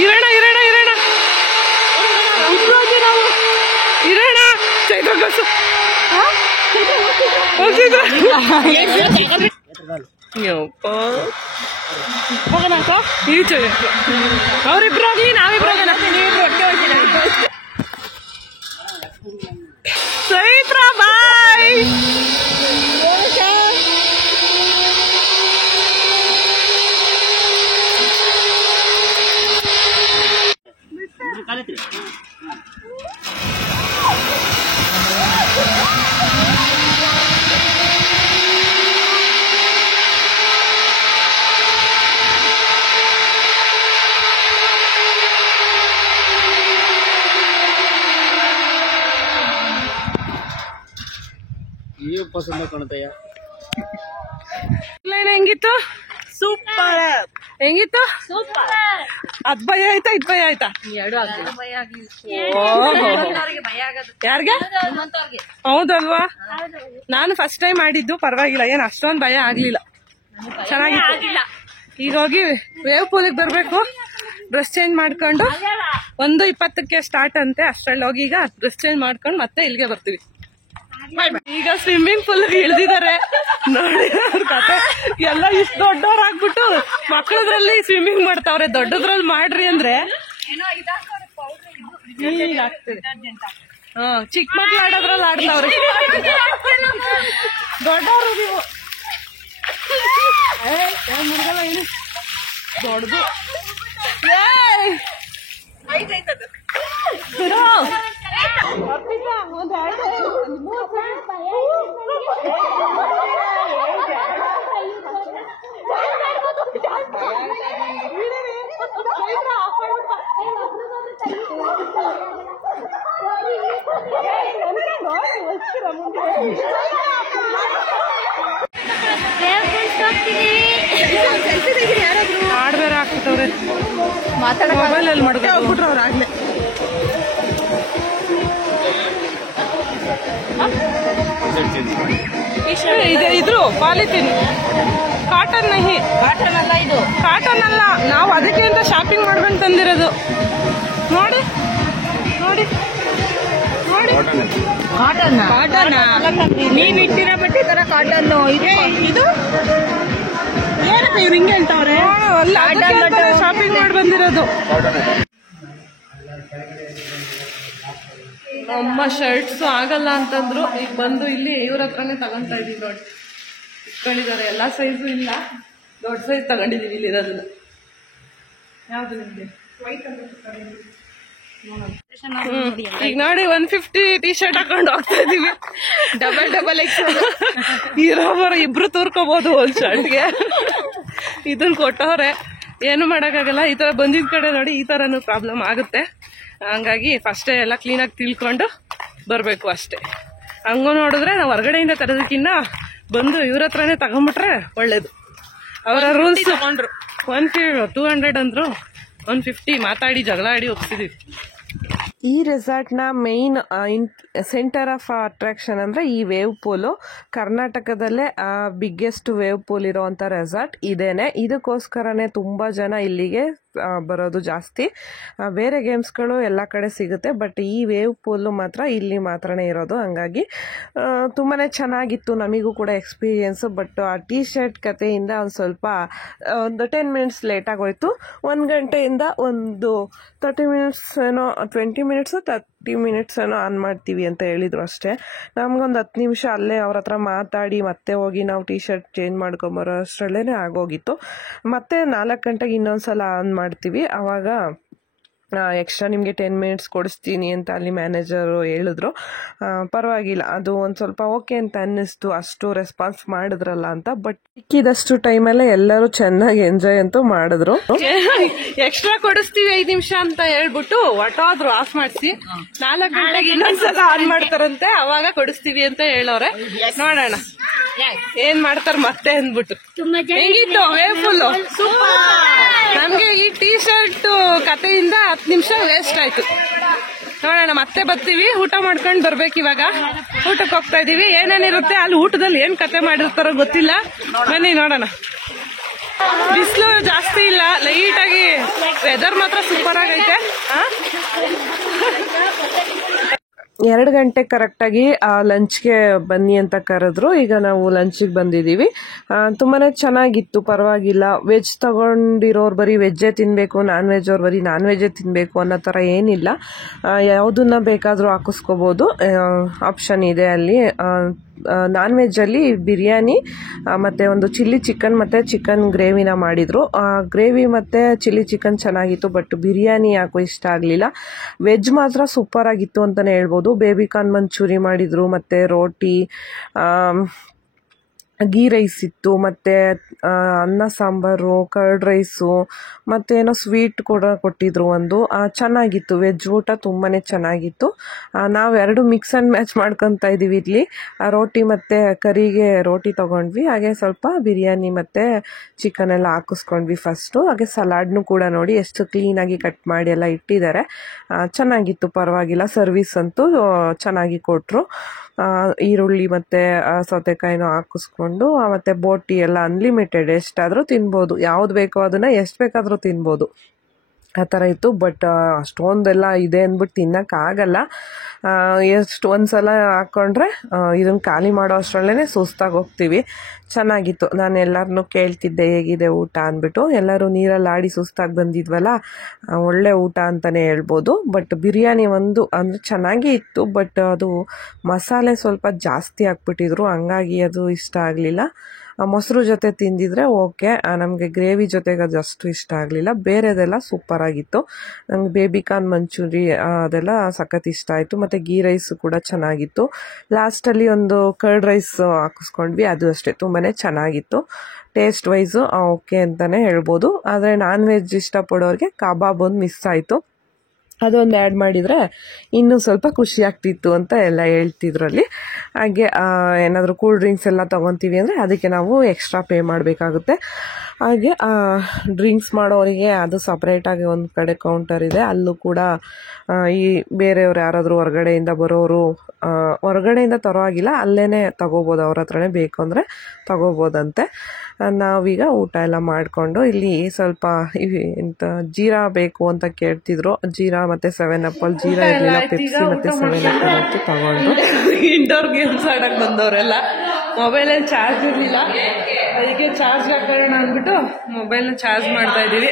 ಇರೋಣ ಇರೋಣ ಇರೋಣ ಇರೋಣ ಚೈತ್ರ ಅವರಿಬ್ರು ಹೋಗ್ಲಿ, ನಾವಿಬ್ರು ಹೋಗೋಣ. ಚೈತ್ರ ಬಾಯ್. ಪಸಂದ ಕಾಣುತ್ತಯ್ಯ. ಹೆಂಗಿತ್ತು? ಸೂಪರ್. ಹೆಂಗಿತ್ತು? ಸೂಪರ್. ಅದ್ ಭಯ ಆಯ್ತಾ ಇದ್ ಭಯ ಆಯ್ತಾ? ಯಾರ್ಗೆ? ಹೌದಲ್ವಾ? ನಾನು ಫಸ್ಟ್ ಟೈಮ್ ಮಾಡಿದ್ದು, ಪರವಾಗಿಲ್ಲ, ಏನ್ ಅಷ್ಟೊಂದ್ ಭಯ ಆಗ್ಲಿಲ್ಲ, ಚೆನ್ನಾಗಿತ್ತು. ಈಗ ಹೋಗಿ ವೇವ್ ಪೂಲಿಗೆ ಬರ್ಬೇಕು. ಡ್ರೆಸ್ ಚೇಂಜ್ ಮಾಡ್ಕೊಂಡು 1:20ಕ್ಕೆ ಸ್ಟಾರ್ಟ್ ಅಂತೆ. ಅಷ್ಟ್ರಲ್ಲಿ ಹೋಗಿ ಈಗ ಡ್ರೆಸ್ ಚೇಂಜ್ ಮಾಡ್ಕೊಂಡು ಮತ್ತೆ ಇಲ್ಲಿಗೆ ಬರ್ತೀವಿ. ಈಗ ಸ್ವಿಮ್ಮಿಂಗ್ ಪೂಲ್ ಇಳಿದಿದ್ದಾರೆ ನೋಡಿ. ಅವ್ರ ಕತೆ ಎಲ್ಲ ಇಷ್ಟು ದೊಡ್ಡವ್ರಾಗ್ಬಿಟ್ಟು ಮಕ್ಕಳದ್ರಲ್ಲಿ ಸ್ವಿಮ್ಮಿಂಗ್ ಮಾಡ್ತಾವ್ರೆ. ದೊಡ್ಡದ್ರಲ್ಲಿ ಮಾಡ್ರಿ ಅಂದ್ರೆ ಚಿಕ್ಕ ಮಕ್ಳು ಆಡೋದ್ರಲ್ಲಿ ಆಡ್ತಾವ್ರೆ. ದೊಡ್ಡವರು ನೀವು ಮುರುಗಲ್ಲ, ಏನು ದೊಡ್ಡದು. ಹಾಡ್ ಬೇರೆ ಹಾಕ್ಬಿಟ್ಟವ್ರೆ. ಮೊಬೈಲ್ ಅಲ್ಲಿ ಮಾಡ್ಬಿಟ್ರು ಅವ್ರು ಆಗ್ಲೇ. ಇದ್ರು ಪಾಲಿಥಿನ್, ಕಾಟನ್ ನಹಿ. ಕಾಟನ್ ಅಲ್ಲ ಇದು, ಕಾಟನ್ ಅಲ್ಲ. ನಾವು ಅದಕ್ಕೆ ಅಂತ ಶಾಪಿಂಗ್ ಮಾಡ್ಕೊಂಡು ತಂದಿರೋದು. ನೋಡಿ ನೋಡಿ ನೋಡಿ, ಕಾಟನ್ ಕಾಟನ್. ನೀವ್ ಇಟ್ಟಿರೋ ಬಟ್ಟೆ ತರ ಕಾಟನ್ ಇದು. ಏನಪ್ಪ ಇವ್ರು ಹಿಂಗೆ ಹೇಳ್ತಾವ್ರೆ? ಶಾಪಿಂಗ್ ಮಾಡಿ ಬಂದಿರೋದು. ಅಮ್ಮ ಶರ್ಟ್ಸ್ ಆಗಲ್ಲ ಅಂತಂದ್ರು. ಈಗ ಬಂದು ಇಲ್ಲಿ ಇವ್ರ ಹತ್ರನೇ ತಗೊಂತಾ ಇದೀವಿ. ನೋಡಿ ಇಟ್ಕೊಂಡಿದ್ದಾರೆ. ಎಲ್ಲಾ ಸೈಜು ಇಲ್ಲ, ದೊಡ್ಡ ಸೈಜ್ ತಗೊಂಡಿದೀವಿ ಇಲ್ಲಿ ಇರೋದನ್ನ. ಯಾವ್ದು ನಿಮ್ಗೆ? ಈಗ ನೋಡಿ 150 ಟಿ ಶರ್ಟ್ ಹಾಕೊಂಡು ಹೋಗ್ತಾ ಇದೀವಿ. ಡಬಲ್ ಎಕ್ಸೆಲ್ ಇರೋಬರ ಇಬ್ರು ತೂರ್ಕೋಬಹುದು ಒಂದ್ ಶರ್ಟ್ಗೆ. ಇದನ್ನ ಕೊಟ್ಟವ್ರೆ, ಏನು ಮಾಡಕ್ಕಾಗಲ್ಲ. ಈ ತರ ಬಂದಿದ್ ಕಡೆ ನೋಡಿ ಈ ತರನು ಪ್ರಾಬ್ಲಮ್ ಆಗುತ್ತೆ. ಹಂಗಾಗಿ ಫಸ್ಟೇ ಎಲ್ಲ ಕ್ಲೀನಾಗಿ ತಿಳ್ಕೊಂಡು ಬರ್ಬೇಕು ಅಷ್ಟೇ. ಹಂಗ ನೋಡಿದ್ರೆ ನಾವು ಹೊರಗಡೆಯಿಂದ ತರೋದಕ್ಕಿನ್ನ ಬಂದು ಇವ್ರ ಹತ್ರನೇ ತಗೊಂಡ್ಬಿಟ್ರೆ ಒಳ್ಳೇದು. ಅವರ ರೂಲ್ಸ್ ತಗೊಂಡ್ರು. 200 ಅಂದ್ರು, 150 ಮಾತಾಡಿ ಜಗಳ ಆಡಿ ಒಪ್ಸಿದೀವಿ. ಈ ರೆಸಾರ್ಟ್ನ ಮೇನ್ ಸೆಂಟರ್ ಆಫ್ ಅಟ್ರಾಕ್ಷನ್ ಅಂದರೆ ಈ ವೇವ್ ಪೂಲು. ಕರ್ನಾಟಕದಲ್ಲೇ ಬಿಗ್ಗೆಸ್ಟ್ ವೇವ್ ಪೂಲ್ ಇರೋವಂಥ ರೆಸಾರ್ಟ್ ಇದೇನೆ. ಇದಕ್ಕೋಸ್ಕರನೇ ತುಂಬ ಜನ ಇಲ್ಲಿಗೆ ಬರೋದು ಜಾಸ್ತಿ. ಬೇರೆ ಗೇಮ್ಸ್ಗಳು ಎಲ್ಲ ಕಡೆ ಸಿಗುತ್ತೆ, ಬಟ್ ಈ ವೇವ್ ಪೂಲು ಮಾತ್ರ ಇಲ್ಲಿ ಮಾತ್ರನೇ ಇರೋದು. ಹಂಗಾಗಿ ತುಂಬಾ ಚೆನ್ನಾಗಿತ್ತು, ನಮಗೂ ಕೂಡ ಎಕ್ಸ್ಪೀರಿಯೆನ್ಸು. ಬಟ್ ಆ ಟೀ ಶರ್ಟ್ ಕಥೆಯಿಂದ ಒಂದು ಸ್ವಲ್ಪ ಒಂದು 10 ಮಿನಿಟ್ಸ್ ಲೇಟಾಗಿ ಹೋಯಿತು. 1 ಗಂಟೆಯಿಂದ ಒಂದು 30 ಮಿನಿಟ್ಸ್ ಏನೋ 20 ಮಿನಿಟ್ಸು 30 ಮಿನಿಟ್ಸ್ ಏನೋ ಆನ್ ಮಾಡ್ತೀವಿ ಅಂತ ಹೇಳಿದ್ರು ಅಷ್ಟೇ. ನಮ್ಗೊಂದು 10 ನಿಮಿಷ ಅಲ್ಲೇ ಅವ್ರ ಹತ್ರ ಮಾತಾಡಿ ಮತ್ತೆ ಹೋಗಿ ನಾವು ಟೀ ಶರ್ಟ್ ಚೇಂಜ್ ಮಾಡ್ಕೊಂಬರೋ ಅಷ್ಟರಲ್ಲೇ ಆಗೋಗಿತ್ತು. ಮತ್ತೆ 4 ಗಂಟೆಗೆ ಇನ್ನೊಂದ್ಸಲ ಆನ್ ಮಾಡ್ತೀವಿ. ಆವಾಗ ಎಕ್ಸ್ಟ್ರಾ ನಿಮಗೆ 10 ಮಿನಿಟ್ಸ್ ಕೊಡಿಸ್ತೀನಿ ಅಂತ ಅಲ್ಲಿ ಮ್ಯಾನೇಜರು ಹೇಳಿದ್ರು. ಪರವಾಗಿಲ್ಲ, ಅದು ಒಂದು ಸ್ವಲ್ಪ ಓಕೆ ಅಂತ ಅನ್ನಿಸ್ತು, ಅಷ್ಟು ರೆಸ್ಪಾನ್ಸ್ ಮಾಡಿದ್ರಲ್ಲ ಅಂತ. ಬಟ್ ಸಿಕ್ಕಿದಷ್ಟು ಟೈಮಲ್ಲೇ ಎಲ್ಲರೂ ಚೆನ್ನಾಗಿ ಎಂಜಾಯ್ ಅಂತೂ ಮಾಡಿದ್ರು. ಎಕ್ಸ್ಟ್ರಾ ಕೊಡಿಸ್ತೀವಿ 5 ನಿಮಿಷ ಅಂತ ಹೇಳ್ಬಿಟ್ಟು ಒಟ್ಟಾದ್ರು ಆಫ್ ಮಾಡಿಸಿ 4 ಗಂಟೆಗೆ ಇನ್ನೊಂದ್ಸಲ ಆನ್ ಮಾಡ್ತಾರಂತೆ, ಅವಾಗ ಕೊಡಿಸ್ತೀವಿ ಅಂತ ಹೇಳೋರೆ. ನೋಡೋಣ ಏನ್ ಮಾಡ್ತಾರ ಮತ್ತೆ ಅಂದ್ಬಿಟ್ಟು. ಹೇಗಿತ್ತು ವೇವ್ ಫುಲ್? ನಮ್ಗೆ ಈ ಟೀ ಶರ್ಟ್ ಕಥೆಯಿಂದ 10 ನಿಮಿಷ ವೇಸ್ಟ್ ಆಯ್ತು. ನೋಡೋಣ ಮತ್ತೆ ಬರ್ತೀವಿ, ಊಟ ಮಾಡ್ಕೊಂಡು ಬರ್ಬೇಕು. ಇವಾಗ ಊಟಕ್ಕೆ ಹೋಗ್ತಾ ಇದೀವಿ. ಏನೇನಿರುತ್ತೆ ಅಲ್ಲಿ ಊಟದಲ್ಲಿ ಏನ್ ಕತೆ ಮಾಡಿರ್ತಾರೋ ಗೊತ್ತಿಲ್ಲ. ಬನ್ನಿ ನೋಡೋಣ. ಬಿಸಿಲು ಜಾಸ್ತಿ ಇಲ್ಲ, ಲೈಟ್ ಆಗಿ ವೆದರ್ ಮಾತ್ರ ಸೂಪರ್ ಆಗೈತೆ. 2 ಗಂಟೆ ಕರೆಕ್ಟಾಗಿ ಲಂಚ್ಗೆ ಬನ್ನಿ ಅಂತ ಕರೆದ್ರು. ಈಗ ನಾವು ಲಂಚಿಗೆ ಬಂದಿದ್ದೀವಿ. ತುಂಬಾನೇ ಚೆನ್ನಾಗಿತ್ತು, ಪರವಾಗಿಲ್ಲ. ವೆಜ್ ತಗೊಂಡಿರೋರು ಬರೀ ವೆಜ್ಜೇ ತಿನ್ನಬೇಕು, ನಾನ್ ವೆಜ್ ಅವ್ರು ಬರೀ ನಾನ್ ವೆಜ್ಜೇ ತಿನ್ನಬೇಕು ಅನ್ನೋ ಥರ ಏನಿಲ್ಲ. ಯಾವುದನ್ನ ಬೇಕಾದರೂ ಹಾಕಿಸ್ಕೋಬೋದು, ಆಪ್ಷನ್ ಇದೆ ಅಲ್ಲಿ. ನಾನ್ ವೆಜ್ಜಲ್ಲಿ ಬಿರಿಯಾನಿ ಮತ್ತು ಒಂದು ಚಿಲ್ಲಿ ಚಿಕನ್ ಮತ್ತು ಚಿಕನ್ ಗ್ರೇವಿನ ಮಾಡಿದರು. ಗ್ರೇವಿ ಮತ್ತು ಚಿಲ್ಲಿ ಚಿಕನ್ ಚೆನ್ನಾಗಿತ್ತು, ಬಟ್ ಬಿರಿಯಾನಿ ಯಾಕೋ ಇಷ್ಟ ಆಗಲಿಲ್ಲ. ವೆಜ್ ಮಾತ್ರ ಸೂಪರ್ ಆಗಿತ್ತು ಅಂತಲೇ ಹೇಳ್ಬೋದು. ಬೇಬಿಕಾರ್ನ್ ಮಂಚೂರಿ ಮಾಡಿದರು, ಮತ್ತು ರೋಟಿ, ಗೀ ರೈಸ್ ಇತ್ತು, ಮತ್ತು ಅನ್ನ ಸಾಂಬಾರು, ಕರ್ಡ್ ರೈಸು, ಮತ್ತು ಏನೋ ಸ್ವೀಟ್ ಕೂಡ ಕೊಟ್ಟಿದ್ರು ಒಂದು. ಚೆನ್ನಾಗಿತ್ತು, ವೆಜ್ ಊಟ ತುಂಬಾ ಚೆನ್ನಾಗಿತ್ತು. ನಾವು 2 ಮಿಕ್ಸ್ ಆ್ಯಂಡ್ ಮ್ಯಾಚ್ ಮಾಡ್ಕೊತಾ ಇದ್ದೀವಿ ಇಲ್ಲಿ. ರೋಟಿ ಮತ್ತು ಕರಿಗೆ ರೋಟಿ ತೊಗೊಂಡ್ವಿ, ಹಾಗೆ ಸ್ವಲ್ಪ ಬಿರಿಯಾನಿ ಮತ್ತು ಚಿಕನ್ ಎಲ್ಲ ಹಾಕಿಸ್ಕೊಂಡ್ವಿ ಫಸ್ಟು. ಹಾಗೆ ಸಲಾಡ್ನು ಕೂಡ ನೋಡಿ ಎಷ್ಟು ಕ್ಲೀನಾಗಿ ಕಟ್ ಮಾಡಿ ಎಲ್ಲ ಇಟ್ಟಿದ್ದಾರೆ. ಚೆನ್ನಾಗಿತ್ತು, ಪರವಾಗಿಲ್ಲ. ಸರ್ವಿಸ್ ಅಂತೂ ಚೆನ್ನಾಗಿ ಕೊಟ್ಟರು. ಈರುಳ್ಳಿ ಮತ್ತು ಸೌತೆಕಾಯಿನೂ ಹಾಕಿಸ್ಕೊಂಡು, ಮತ್ತು ಬೋಟಿ ಎಲ್ಲ ಅನ್ಲಿಮಿಟೆಡ್, ಎಷ್ಟಾದರೂ ತಿನ್ಬೋದು. ಯಾವ್ದು ಬೇಕೋ ಅದನ್ನು ಎಷ್ಟು ಬೇಕಾದರೂ ತಿನ್ಬೋದು, ಆ ಥರ ಇತ್ತು. ಬಟ್ ಅಷ್ಟೊಂದೆಲ್ಲ ಇದೆ ಅಂದ್ಬಿಟ್ಟು ತಿನ್ನೋಕ್ಕಾಗಲ್ಲ. ಎಷ್ಟು ಒಂದ್ಸಲ ಹಾಕ್ಕೊಂಡ್ರೆ ಇದನ್ನು ಖಾಲಿ ಮಾಡೋ ಅಷ್ಟರಲ್ಲೇ ಸುಸ್ತಾಗಿ ಹೋಗ್ತೀವಿ. ಚೆನ್ನಾಗಿತ್ತು. ನಾನು ಎಲ್ಲರನ್ನೂ ಕೇಳ್ತಿದ್ದೆ ಹೇಗಿದೆ ಊಟ ಅಂದ್ಬಿಟ್ಟು. ಎಲ್ಲರೂ ನೀರಲ್ಲಿ ಆಡಿ ಸುಸ್ತಾಗಿ ಬಂದಿದ್ವಲ್ಲ, ಒಳ್ಳೆ ಊಟ ಅಂತಲೇ ಹೇಳ್ಬೋದು. ಬಟ್ ಬಿರಿಯಾನಿ ಒಂದು ಅಂದರೆ ಚೆನ್ನಾಗೇ ಇತ್ತು, ಬಟ್ ಅದು ಮಸಾಲೆ ಸ್ವಲ್ಪ ಜಾಸ್ತಿ ಹಾಕ್ಬಿಟ್ಟಿದ್ರು, ಹಂಗಾಗಿ ಅದು ಇಷ್ಟ ಆಗಲಿಲ್ಲ. ಮೊಸರು ಜೊತೆ ತಿಂದಿದ್ರೆ ಓಕೆ, ನಮಗೆ ಗ್ರೇವಿ ಜೊತೆಗೆ ಅದು ಅಷ್ಟು ಇಷ್ಟ ಆಗಲಿಲ್ಲ. ಬೇರೆದೆಲ್ಲ ಸೂಪರಾಗಿತ್ತು. ನಂಗೆ ಬೇಬಿಕಾರ್ನ್ ಮಂಚೂರಿ ಅದೆಲ್ಲ ಸಖತ್ ಇಷ್ಟ ಆಯಿತು. ಮತ್ತು ಗೀ ರೈಸ್ ಕೂಡ ಚೆನ್ನಾಗಿತ್ತು. ಲಾಸ್ಟಲ್ಲಿ ಒಂದು ಕರ್ಡ್ ರೈಸ್ ಹಾಕಿಸ್ಕೊಂಡ್ವಿ, ಅದು ಅಷ್ಟೇ ತುಂಬಾ ಚೆನ್ನಾಗಿತ್ತು. ಟೇಸ್ಟ್ ವೈಸು ಓಕೆ ಅಂತಲೇ ಹೇಳ್ಬೋದು. ಆದರೆ ನಾನ್ ವೆಜ್ ಇಷ್ಟಪಡೋರಿಗೆ ಕಬಾಬ್ ಒಂದು ಮಿಸ್ ಆಯಿತು, ಅದೊಂದು ಆ್ಯಡ್ ಮಾಡಿದರೆ ಇನ್ನೂ ಸ್ವಲ್ಪ ಖುಷಿ ಆಗ್ತಿತ್ತು ಅಂತ ಎಲ್ಲ ಹೇಳ್ತಿದ್ರು ಅಲ್ಲಿ. ಹಾಗೆ ಏನಾದರೂ ಕೂಲ್ ಡ್ರಿಂಕ್ಸ್ ಎಲ್ಲ ತೊಗೊತೀವಿ ಅಂದರೆ ಅದಕ್ಕೆ ನಾವು ಎಕ್ಸ್ಟ್ರಾ ಪೇ ಮಾಡಬೇಕಾಗುತ್ತೆ. ಹಾಗೆ ಡ್ರಿಂಕ್ಸ್ ಮಾಡೋರಿಗೆ ಅದು ಸಪ್ರೇಟಾಗಿ ಒಂದು ಕಡೆ ಕೌಂಟರ್ ಇದೆ. ಅಲ್ಲೂ ಕೂಡ ಈ ಬೇರೆಯವ್ರು ಯಾರಾದರೂ ಹೊರಗಡೆಯಿಂದ ಬರೋರು ಹೊರಗಡೆಯಿಂದ ತರೋ ಆಗಿಲ್ಲ, ಅಲ್ಲೇ ತಗೋಬೋದು, ಅವ್ರ ಹತ್ರನೇ ಬೇಕು ಅಂದರೆ ತಗೋಬೋದಂತೆ. ನಾವೀಗ ಊಟ ಎಲ್ಲ ಮಾಡಿಕೊಂಡು ಇಲ್ಲಿ ಸ್ವಲ್ಪ ಎಂತ ಜೀರಾ ಬೇಕು ಅಂತ ಕೇಳ್ತಿದ್ರು. ಜೀರಾ ಮತ್ತು 7up, ಜೀರಾ ಇರಲಿಲ್ಲ, ಪೆಪ್ಸಿ ಮತ್ತು 7up ಅಂತ ತಗೊಂಡು ಇಂಡೋರ್ ಗೇಮ್ಸ್ ಆಡಕ್ಕೆ ಬಂದವರೆಲ್ಲ. ಮೊಬೈಲಲ್ಲಿ ಚಾರ್ಜ್ ಇರಲಿಲ್ಲ, ಅದಕ್ಕೆ ಚಾರ್ಜ್ ಹಾಕೋಣ ಅಂದ್ಬಿಟ್ಟು ಮೊಬೈಲ್ನ ಚಾರ್ಜ್ ಮಾಡ್ತಾ ಇದ್ದೀವಿ.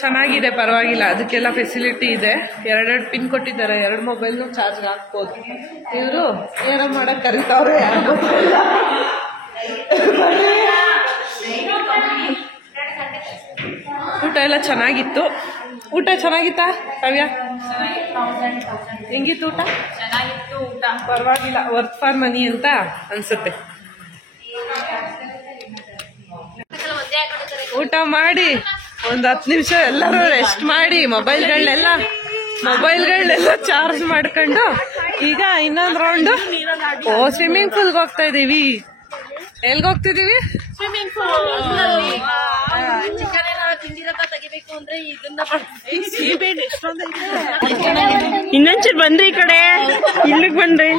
ಚೆನ್ನಾಗಿದೆ, ಪರವಾಗಿಲ್ಲ, ಅದಕ್ಕೆಲ್ಲ ಫೆಸಿಲಿಟಿ ಇದೆ. 2 ಪಿನ್ ಕೊಟ್ಟಿದ್ದಾರೆ, 2 ಮೊಬೈಲ್ನು ಚಾರ್ಜ್ಗೆ ಹಾಕ್ಬೋದು. ಇವರು ಏನೋ ಮಾಡಕ್ಕೆ ಕರೀತಾವ್ರೆ, ಯಾರು ಗೊತ್ತಿಲ್ಲ. ಊಟ ಎಲ್ಲ ಚೆನ್ನಾಗಿತ್ತು. ಊಟ ಚೆನ್ನಾಗಿತ್ತಾ ಕಾವ್ಯ? ಹೆಂಗಿತ್ತು ಊಟ? ಚೆನ್ನಾಗಿತ್ತು ಊಟ, ಪರವಾಗಿಲ್ಲ, ವರ್ತ್ ಫಾರ್ ಮನಿ ಅಂತ ಅನ್ಸುತ್ತೆ. ಊಟ ಮಾಡಿ ಒಂದು 10 ನಿಮಿಷ ಎಲ್ಲರೂ ರೆಸ್ಟ್ ಮಾಡಿ ಮೊಬೈಲ್ಗಳನ್ನೆಲ್ಲ ಚಾರ್ಜ್ ಮಾಡ್ಕೊಂಡು ಈಗ ಇನ್ನೊಂದು ರೌಂಡ್ ಸ್ವಿಮ್ಮಿಂಗ್ ಪೂಲ್ಗೆ ಹೋಗ್ತಾ ಇದೀವಿ. ಎಲ್ಗೆ ಹೋಗ್ತಿದೀವಿ? ಸ್ವಿಮ್ಮಿಂಗ್ ಪೂಲ್ ಚಿಕನ್ ಎಲ್ಲ ತಿಂದಿರತ್ತ ತೆಗಿಬೇಕು ಅಂದ್ರೆ ಇದನ್ನ ಸೀಬೇಡ್ ಎಷ್ಟೊಂದೈತೆ. ಇನ್ನೊಂಚೂರು ಬಂದ್ರಿ ಈ ಕಡೆ, ಇಲ್ಲಿಗೆ ಬಂದ್ರಿ.